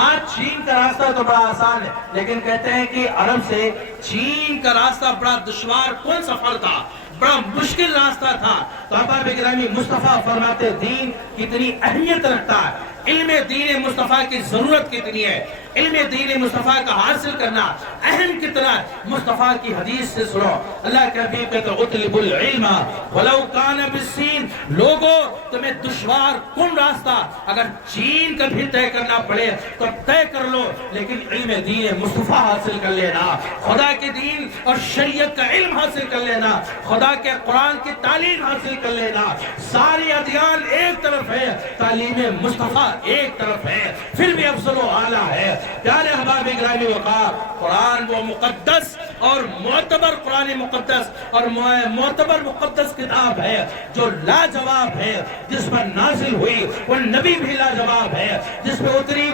آج چین کا راستہ تو بڑا آسان ہے لیکن کہتے ہیں کہ عرب سے چین کا راستہ بڑا دشوار کون سفر تھا، بڑا مشکل راستہ تھا۔ تو احباب گرامی مصطفیٰ فرماتے دین کتنی اہمیت رکھتا ہے، علم دین مصطفیٰ کی ضرورت کتنی ہے، علم دین مصطفیٰ کا حاصل کرنا اہم کتنا ہے۔ مصطفیٰ کی حدیث سے سنو، اللہ کے حبیب کہتے ہیں اطلبوا العلم ولو کان بالسین، لوگوں تمہیں دشوار کن راستہ اگر چین کا بھی طے کرنا پڑے تو طے کر لو، لیکن علم دین مصطفیٰ حاصل کر لینا، خدا کے دین اور شریعت کا علم حاصل کر لینا، خدا کے قرآن کی تعلیم حاصل کر لینا۔ ساری ادیان ایک طرف ہے، تعلیم مصطفیٰ ایک طرف ہے، پھر بھی افضل و اعلیٰ ہے۔ پیارے احباب گرامی وقار، قرآن وہ مقدس اور معتبر قرآن مقدس اور معتبر مقدس کتاب ہے جو لاجواب ہے، جس پر نازل ہوئی وہ نبی بھی لاجواب ہے، جس پر اتری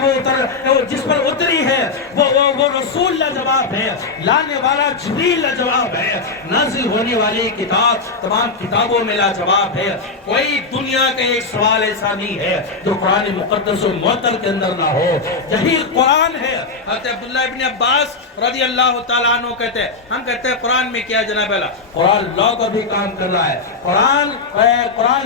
جس پر اتری ہے وہ رسول لاجواب ہے، لانے والا جبریل لاجواب ہے، نازل ہونے والی کتاب تمام کتابوں میں لاجواب ہے۔ کوئی دنیا کا ایک سوال ایسا نہیں ہے جو قرآن مقدس و معطل کے اندر نہ ہو، یہی قرآن ہے۔ حضرت عبداللہ ابن عباس رضی اللہ تعالیٰ عنہ کہتے ہیں، ہم کہتے ہیں قرآن میں کیا جناب اللہ، قرآن لاء کا بھی کام کر رہا ہے، قرآن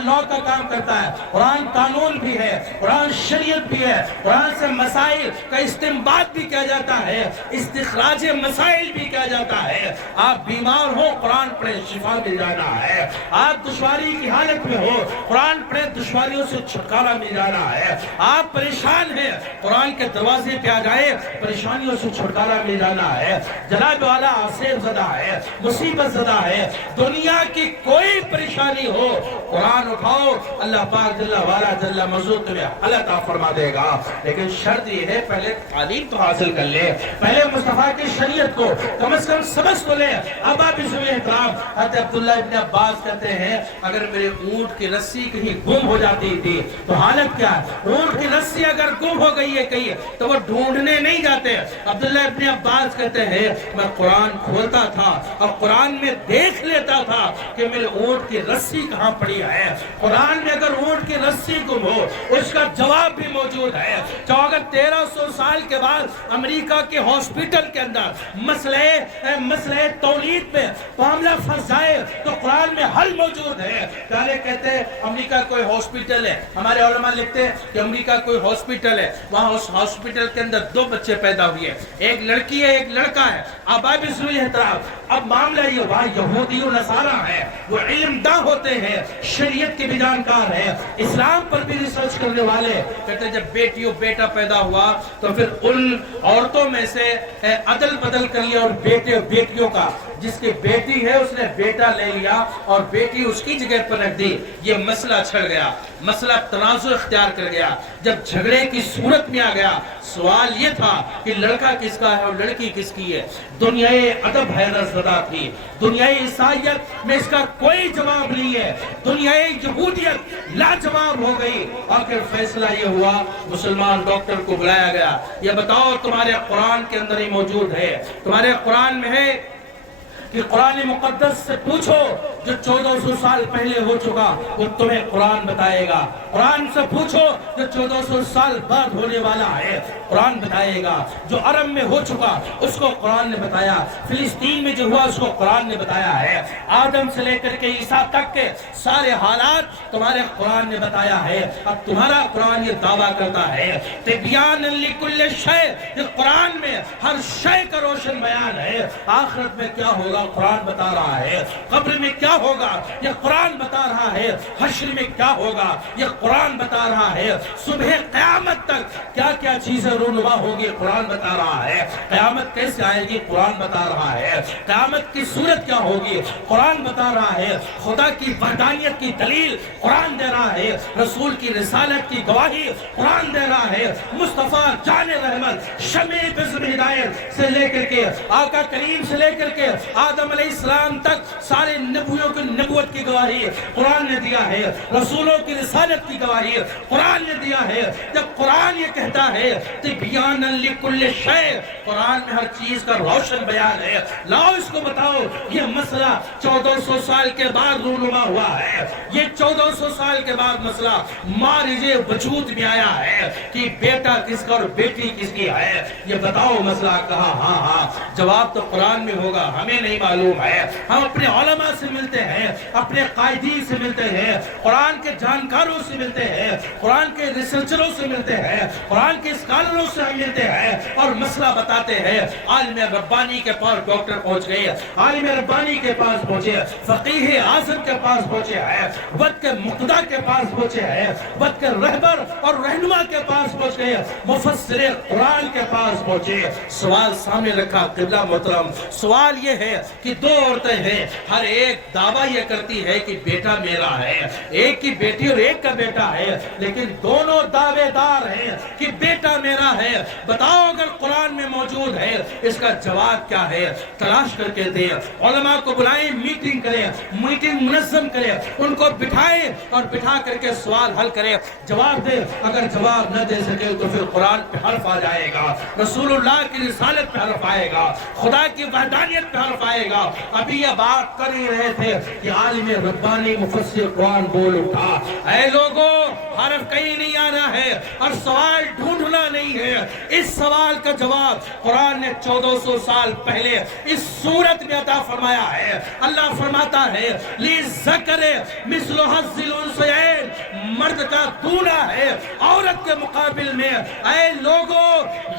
لاء کا کام کرتا ہے، قرآن قانون بھی ہے، قرآن شریعت بھی ہے، قرآن سے مسائل کا استنباط بھی کیا جاتا ہے، استخراج مسائل بھی کیا جاتا ہے۔ آپ بیمار ہو قرآن پڑھیں شفا مل جانا ہے، آپ دشواری کی حالت میں ہو قرآن پڑھیں دشواریوں سے چھٹکارا مل جانا ہے، آپ پریشان ہیں قرآن کے دروازے پہ آ جائے پریشانیوں سے چھٹکارا مل جانا ہے۔ جناب والا آصف زدہ ہے، مصیبت زدہ ہے، دنیا کی کوئی پریشانی ہو قرآن اٹھاؤ، اللہ پاک جل والا جل مجدہ تمہیں حل عطا فرما دے گا، لیکن شرط یہ ہے پہلے تعلیم تو حاصل کر لے، پہلے مصطفیٰ کی شریعت کو کم از کم سمجھ تو لے۔ اب آپ اس میں احترام حضرت عبداللہ ابن عباس کہتے ہیں اگر میرے اونٹ کی رسی کہیں گم ہو جاتی تھی تو حالت کیا ہے، اونٹ کی رسی اگر گم ہو گئی ہے کہیں تو وہ ڈھونڈنے نہیں جاتے۔ عبداللہ ابن عباس کہتے ہیں میں قرآن کھولتا تھا اور قرآن میں دیکھ لیتا تھا کہ میرے اونٹ کی رسی کہاں پڑی ہے، قرآن میں اگر اونٹ کی رسی گم ہو اس کا جواب بھی موجود ہے۔ جو اگر 1300 سال کے بعد امریکہ کے ہاسپٹل کے اندر مسئلہ تولید میں معاملہ پھنس جائے تو قرآن میں حل موجود ہے۔ پہلے کہتے ہیں امریکہ کوئی ہاسپٹل ہے، ہمارے علماء لکھتے ہیں کہ امریکہ کوئی ہاسپٹل ہے، وہاں اس ہاسپٹل کے اندر 2 بچے پیدا ہوئے، ایک لڑکی ہے ایک لڑکا ہے۔ اب آپ اس میں احترام، اب معاملہ یہ وہاں یہودی و نصارہ ہے، وہ علم داں ہوتے ہیں، شریعت کے بھی جانکار ہیں، اسلام پر بھی ریسرچ کرنے والے، کہتے ہیں جب بیٹی و بیٹا پیدا ہوا تو پھر ان عورتوں میں سے عدل بدل کر لیا اور بیٹے و بیٹیوں کا، جس کی بیٹی ہے اس نے بیٹا لے لیا اور بیٹی اس کی جگہ پر رکھ دی، یہ مسئلہ چھڑ گیا، مسئلہ تنازع اختیار کر گیا۔ جب جھگڑے کی صورت میں آ گیا سوال یہ تھا کہ لڑکا کس کا ہے اور لڑکی کس کی ہے، دنیائے ادب حیرت زدہ تھی، دنیائے عیسائیت میں اس کا کوئی جواب نہیں ہے، دنیائے یہودیت لاجواب ہو گئی۔ آخر فیصلہ یہ ہوا، مسلمان ڈاکٹر کو بلایا گیا، یہ بتاؤ تمہارے قرآن کے اندر ہی موجود ہے، تمہارے قرآن میں ہے کہ قرآن مقدس سے پوچھو جو 1400 سال پہلے ہو چکا وہ تمہیں قرآن بتائے گا، قرآن سے پوچھو جو 1400 سال بعد ہونے والا ہے قرآن بتائے گا، جو عرب میں ہو چکا اس کو قرآن نے بتایا، فلسطین میں جو ہوا اس کو قرآن نے بتایا ہے، آدم سے لے کر کے عیسیٰ تک کے سارے حالات تمہارے قرآن نے بتایا ہے۔ اب تمہارا قرآن یہ دعویٰ کرتا ہے تبیان لکل شے، یہ قرآن میں ہر شے کا روشن بیان ہے، آخرت میں کیا ہوگا قرآن بتا رہا ہے، قبر میں کیا ہوگا یہ قرآن بتا رہا ہے، حشر میں کیا ہوگا یہ قرآن بتا رہا ہے، صبح قیامت تک کیا کیا چیزیں رونما ہوگی قرآن بتا رہا ہے، قیامت کیسے آئے گی قرآن بتا رہا ہے، قیامت کی صورت کیا ہوگی قرآن بتا رہا ہے، خدا کی وحدانیت کی دلیل قرآن دے رہا ہے، رسول کی رسالت کی گواہی قرآن دے رہا ہے، مصطفیٰ جان رحمت شمع بزم ہدایت سے لے کر کے آقا کریم سے لے کر کے آدم علیہ السلام تک سارے نبیوں کی نبوت کی گواہی قرآن نے دیا ہے، رسولوں کی رسالت کی گواہی قرآن نے دیا ہے۔ جب قرآن یہ کہتا ہے تبیانا لکل شے، قرآن میں ہر چیز کا روشن بیان ہے، لاؤ اس کو بتاؤ یہ مسئلہ 1400 سال کے بعد رونما ہوا ہے، یہ 1400 سال کے بعد مسئلہ مارج وجود میں آیا ہے کہ بیٹا کس کا اور بیٹی کس کی ہے، یہ بتاؤ مسئلہ کہا، ہاں جواب تو قرآن میں ہوگا، ہمیں نہیں معلوم ہے، ہم اپنے علماء سے ملتے ملتے ہیں، اپنے قائدین سے ملتے ہیں، قرآن کے جانکاروں سے ملتے ہیں، قرآن کے ریسرچروں سے ملتے ہیں، قرآن کے اسکالروں سے ملتے ہیں اور مسئلہ بتاتے ہیں۔ عالم ربانی کے پاس ڈاکٹر پہنچ گئے، عالم ربانی کے پاس پہنچے، فقیہ اعظم کے پاس پہنچے ہیں، وقت کے مقتدی کے پاس پہنچے ہیں، وقت کے رہبر اور رہنما کے پاس پہنچ گئے، مفسر قرآن کے پاس پہنچے۔ سوال سامنے رکھا قبلہ محترم، سوال یہ ہے کہ دو عورتیں ہیں، ہر ایک دعویٰ یہ کرتی ہے کہ بیٹا میرا ہے، ایک کی بیٹی اور ایک کا بیٹا ہے، لیکن دونوں دعوے دار ہیں کہ بیٹا میرا ہے۔ بتاؤ اگر قرآن میں موجود ہے اس کا جواب کیا ہے؟ تلاش کر کے دیں، علماء کو بلائیں، میٹنگ کریں، میٹنگ منظم کریں، ان کو بٹھائیں اور بٹھا کر کے سوال حل کریں، جواب دیں۔ اگر جواب نہ دے سکے تو پھر قرآن پہ حرف آ جائے گا، رسول اللہ کی رسالت پہ حرف آئے گا، خدا کی وحدانیت پہ حرف آئے گا۔ ابھی یہ بات کر ہی رہے تھے کہ عالم ربانی مفسر قرآن بول اٹھا، اے لوگوں حرف کہیں نہیں آنا ہے اور سوال ڈھونڈنا نہیں ہے، اس سوال کا جواب قرآن نے 1400 سال پہلے اس صورت میں عطا فرمایا ہے۔ اللہ فرماتا ہے لِلذَّكَرِ مِثْلُ حَظِّ الْأُنثَيَيْنِ، مرد کا دونا ہے عورت کے مقابل میں۔ اے لوگوں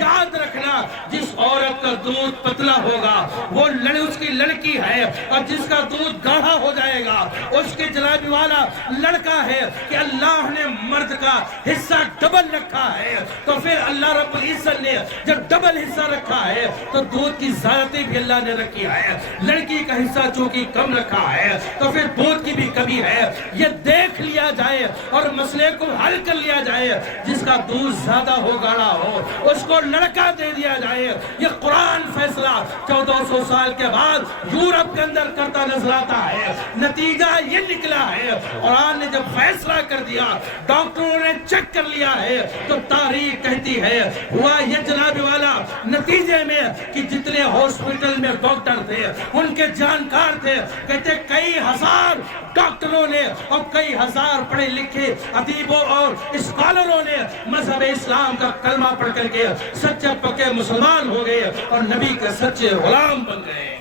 یاد رکھنا، جس عورت کا دودھ پتلا ہوگا وہ اس کی لڑکی ہے، اور جس کا دودھ گاڑھا ہو جائے گا اس کے جناب والا لڑکا ہے، کہ اللہ نے مرد کا حصہ ڈبل رکھا ہے۔ تو پھر اللہ رب العزت نے جب ڈبل حصہ رکھا ہے تو دودھ کی زیادتی بھی اللہ نے رکھی ہے، لڑکی کا حصہ چونکہ کم رکھا ہے تو پھر دودھ کی بھی کمی ہے۔ یہ دیکھ لیا جائے اور مسئلے کو حل کر لیا جائے، جس کا دودھ زیادہ ہو گاڑھا ہو اس کو لڑکا دے دیا جائے۔ یہ قرآن فیصلہ 1400 سال کے بعد یورپ کے اندر کرتا نظر آتا ہے، نتیجہ یہ نکلا ہے۔ قرآن نے جب فیصلہ کر دیا، ڈاکٹروں نے چیک کر لیا ہے، تو تاریخ کہتی ہے ہوا یہ جناب والا نتیجے میں کہ جتنے ہاسپٹل میں ڈاکٹر تھے ان کے جانکار تھے، کہتے کئی ہزار ڈاکٹروں نے اور کئی ہزار پڑھے لکھے ادیبوں اور اسکالروں نے مذہب اسلام کا کلمہ پڑھ کر کے سچے پکے مسلمان ہو گئے اور نبی کے سچے غلام بن گئے۔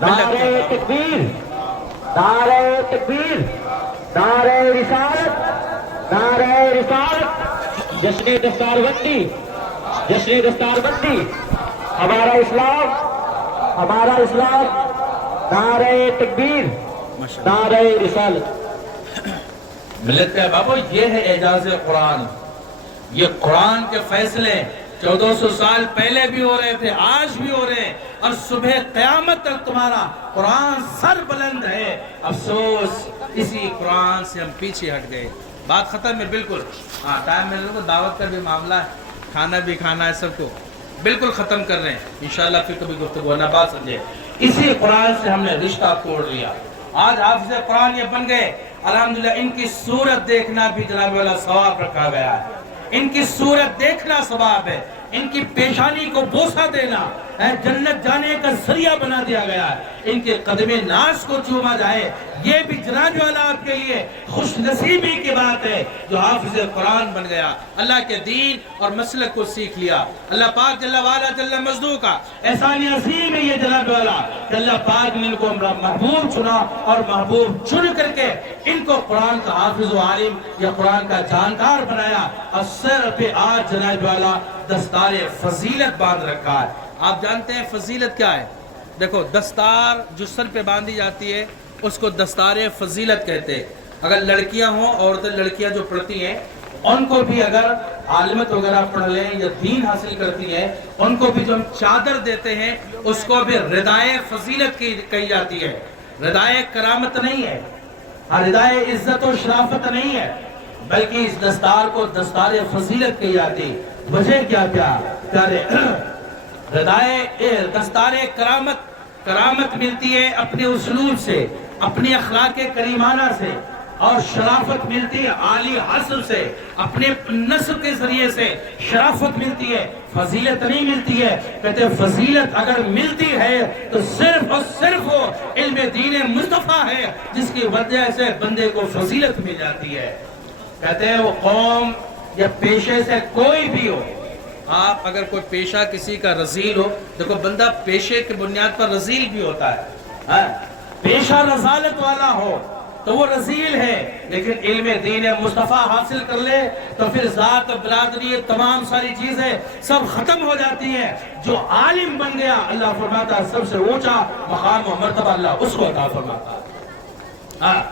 نعرہ تکبیر، نعرہ تکبیر، نعرہ رسالت، نعرہ رسالت، جشن دستار بندی، جشن دستار بندی، ہمارا اسلام، ہمارا اسلام، نعرہ تکبیر، نعرہ رسالت۔ ملت کے بابو یہ ہے اعجاز قرآن، یہ قرآن کے فیصلے 1400 سال پہلے بھی ہو رہے تھے، آج بھی ہو رہے ہیں، اور صبح قیامت تک تمہارا قرآن سر بلند ہے۔ افسوس اسی قرآن سے ہم پیچھے ہٹ گئے۔ بات ختم ہے بالکل، ہاں ٹائم میں لوگوں کو دعوت کا بھی معاملہ ہے، کھانا بھی کھانا ہے، سب کو بالکل ختم کر رہے ہیں انشاءاللہ، پھر کبھی گفتگو نہ بات سمجھے۔ اسی قرآن سے ہم نے رشتہ توڑ لیا، آج حافظ قرآن یہ بن گئے الحمدللہ۔ ان کی صورت دیکھنا بھی جناب والا ثواب رکھا گیا ہے، ان کی صورت دیکھنا ثواب ہے، ان کی پیشانی کو بوسہ دینا جنت جانے کا ذریعہ بنا دیا گیا ہے، ان کے قدم ناز کو چوما جائے یہ بھی جناب والا آپ کے لیے خوش نصیبی کی بات ہے جو حافظ قرآن بن گیا، اللہ کے دین اور مسلک کو سیکھ لیا۔ اللہ پاک جل وعلا جل مجدہ کا احسان عظیم ہے یہ جناب والا کہ اللہ پاک نے ان کو محبوب چنا اور محبوب چن کر کے ان کو قرآن کا حافظ و عالم یا قرآن کا جانکار بنایا، اور سر پہ آج جناب والا دستار فضیلت باندھ رکھا ہے۔ آپ جانتے ہیں فضیلت کیا ہے؟ دیکھو دستار جو سر پہ باندھی جاتی ہے اس کو دستار فضیلت کہتے ہیں۔ اگر لڑکیاں ہوں، عورتیں لڑکیاں جو پڑھتی ہیں ان کو بھی اگر عالمت وغیرہ پڑھ لیں یا دین حاصل کرتی ہیں ان کو بھی جو ہم چادر دیتے ہیں اس کو بھی ردائے فضیلت کی کہی جاتی ہے، ردائے کرامت نہیں ہے، ردائے عزت و شرافت نہیں ہے، بلکہ اس دستار کو دستار فضیلت کہی جاتی ہے۔ وجہ کیا پیارے ردائے دستار کرامت ملتی ہے اپنے اسلوب سے، اپنے اخلاق کریمانہ سے، اور شرافت ملتی ہے عالی حسب سے، اپنے نسب کے ذریعے سے شرافت ملتی ہے، فضیلت نہیں ملتی ہے۔ کہتے ہیں فضیلت اگر ملتی ہے تو صرف اور صرف وہ علم دین مصطفیٰ ہے جس کی وجہ سے بندے کو فضیلت مل جاتی ہے۔ کہتے ہیں وہ قوم یا پیشے سے کوئی بھی ہو، آپ اگر کوئی پیشہ کسی کا رذیل ہو، دیکھو بندہ پیشے کے بنیاد پر رذیل بھی ہوتا ہے، پیشہ رسالت والا ہو تو وہ رزیل ہے، لیکن علم دین مصطفیٰ حاصل کر لے تو پھر ذات برادری تمام ساری چیزیں سب ختم ہو جاتی ہیں۔ جو عالم بن گیا اللہ فرماتا ہے سب سے اونچا مقام و مرتبہ اللہ اس کو عطا فرماتا ہے۔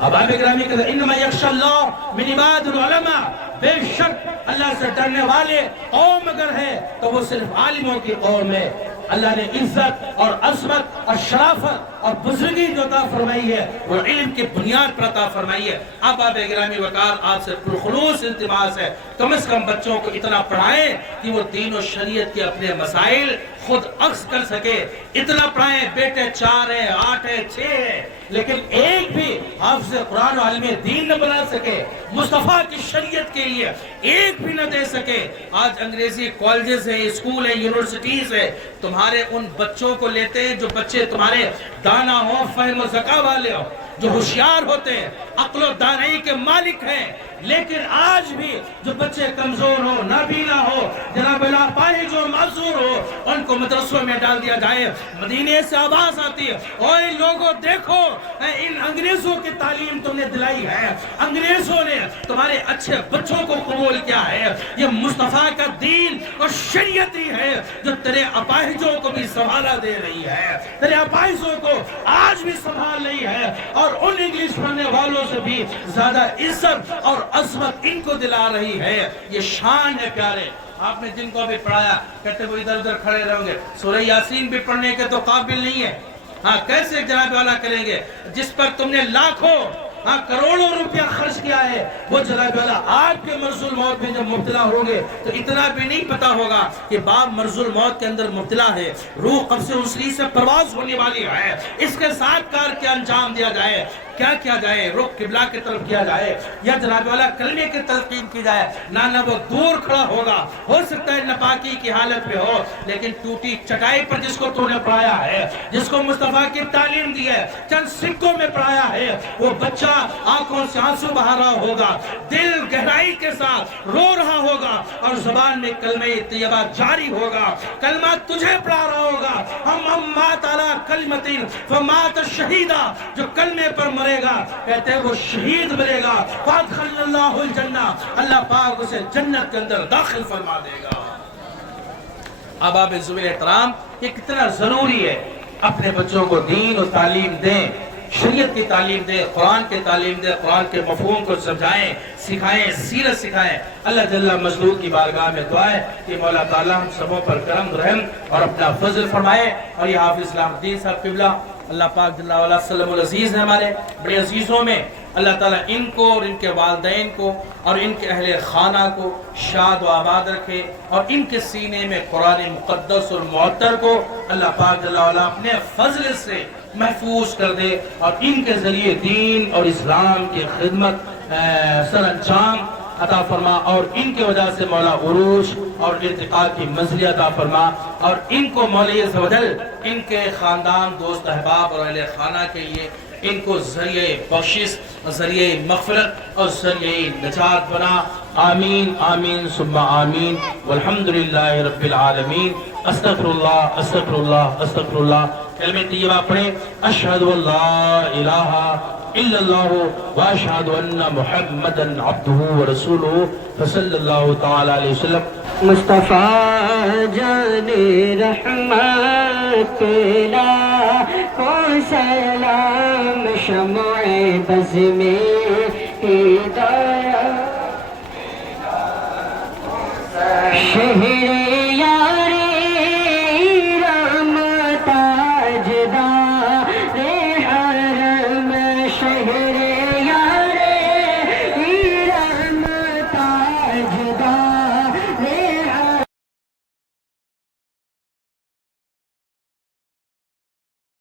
احباب گرامی کہتے ہیں انما یخشی اللہ من عباد العلماء، بے شک اللہ سے ڈرنے والے قوم اگر ہے تو وہ صرف عالموں کی قوم ہے۔ اللہ نے عزت اور عظمت اور شرافت اور بزرگی جو عطا فرمائی ہے وہ علم کی بنیاد پر عطا فرمائی ہے۔ احباب گرامی وقار آپ سے پرخلوص التماس ہے کم از کم بچوں کو اتنا پڑھائیں کہ وہ دین و شریعت کے اپنے مسائل خود عکس کر سکے۔ اتنا پڑھائیں، بیٹے 4 ہیں 8 ہیں 6 ہیں لیکن ایک بھی حافظ قرآن و عالم دین نہ بنا سکے، مصطفیٰ کی شریعت کے لیے ایک بھی نہ دے سکے۔ آج انگریزی کالجز ہیں، اسکول ہیں، یونیورسٹیز ہیں، تمہارے ان بچوں کو لیتے ہیں جو بچے تمہارے دانا ہو، فہم و ذکا والے ہو، جو ہوشیار ہوتے ہیں، عقل و دانائی کے مالک ہیں، لیکن آج بھی جو بچے کمزور ہو، نابینا ہو، جناب لاپاہی جو معذور ہو، ان کو مدرسوں میں ڈال دیا جائے۔ مدینے سے آواز آتی ہے اور ان لوگوں دیکھو ان انگریزوں کی تعلیم تم نے دلائی ہے، انگریزوں نے تمہارے اچھے بچوں کو قبول کیا ہے، یہ مصطفیٰ کا دین اور شریعت ہی ہے جو تیرے اپاہجوں کو بھی سنبھالا دے رہی ہے، تیرے اپاہجوں کو آج بھی سنبھال رہی ہے، اور ان انگلش پڑھنے والوں سے بھی زیادہ عزت اور عظمت ان کو دلا رہی ہے۔ یہ شان ہے پیارے۔ آپ نے جن کو بھی پڑھایا کہتے وہ ادھر ادھر کھڑے رہیں گے، سورہ یاسین بھی پڑھنے کے تو قابل نہیں ہے، ہاں کیسے جناب والا کریں گے؟ جس پر تم نے لاکھوں کروڑوں روپیہ خرچ کیا ہے وہ جناب والا آپ کے مرض الموت میں جب مبتلا ہوں گے تو اتنا بھی نہیں پتا ہوگا کہ باپ مرض الموت کے اندر مبتلا ہے، روح قبض اسری سے پرواز ہونے والی ہے، اس کے ساتھ کار کیا انجام دیا جائے، کیا کیا جائے، رخ قبلہ کی طرف کیا جائے یا جناب والا کلمے کی تلقین کی جائے، نہ وہ دور کھڑا ہوگا، ہو سکتا ہے ناپاکی کی حالت میں ہو، لیکن ٹوٹی چٹائی پر جس کو تو نے پڑھایا ہے، جس کو مصطفیٰ کی تعلیم دی ہے، چند سکوں میں پڑھایا ہے، وہ بچہ آنکھوں سے آنسو بہا رہا ہوگا، دل گہرائی کے ساتھ رو رہا ہوگا اور زبان میں کلمہ طیبہ جاری ہوگا، کلمہ تجھے پڑھا رہا ہوگا، ہم مات علی کلمۃ فمات شہیدہ، جو کلمے پر مرے گا کہتے ہیں وہ شہید بنے گا، فادخل اللہ الجنہ، اللہ پاک اسے جنت کے اندر داخل فرما دے گا۔ احباب ذویل احترام، یہ کتنا ضروری ہے اپنے بچوں کو دین و تعلیم دیں، شریعت کی تعلیم دیں، قرآن کی تعلیم دیں، قرآن کے مفہوم کو سمجھائیں، سکھائیں، سیرت سکھائیں۔ اللہ جل مجدود کی بارگاہ میں دعا ہے کہ مولا تعالیٰ ہم سبوں پر کرم رحم اور اپنا فضل فرمائے، اور یہ حافظ اسلام الدین صاحب قبلہ اللہ پاک جل وعلا سلم العزیز ہیں، ہمارے بڑے عزیزوں میں، اللہ تعالیٰ ان کو اور ان کے والدین کو اور ان کے اہل خانہ کو شاد و آباد رکھے، اور ان کے سینے میں قرآن مقدس اور معطر کو اللہ پاک جل وعلا اپنے فضل سے محفوظ کر دے، اور ان کے ذریعے دین اور اسلام کی خدمت سر انجام عطا فرما، اور ان کی وجہ سے مولا عروج اور ارتقاء کی منزل عطا فرما، اور ان کو مولا عز و جل ان کے خاندان دوست احباب اور اہل خانہ کے لیے ان کو ذریعہ بخشش، ذریعہ مغفرت اور ذریعہ نجات بنا، آمین آمین ثم آمین، والحمدللہ رب العالمین۔ استغفر اللہ استغفر اللہ استغفر اللہ، کلمہ طیبہ پڑھیں، اشہد ان لا الہ الا اللہ واشہد ان محمدًا عبدہ ورسولہ، فصلی اللہ تعالی علیہ وسلم۔ مصطفیٰ جان رحمت پیلا کو سلام، شمع بز میں ہدایت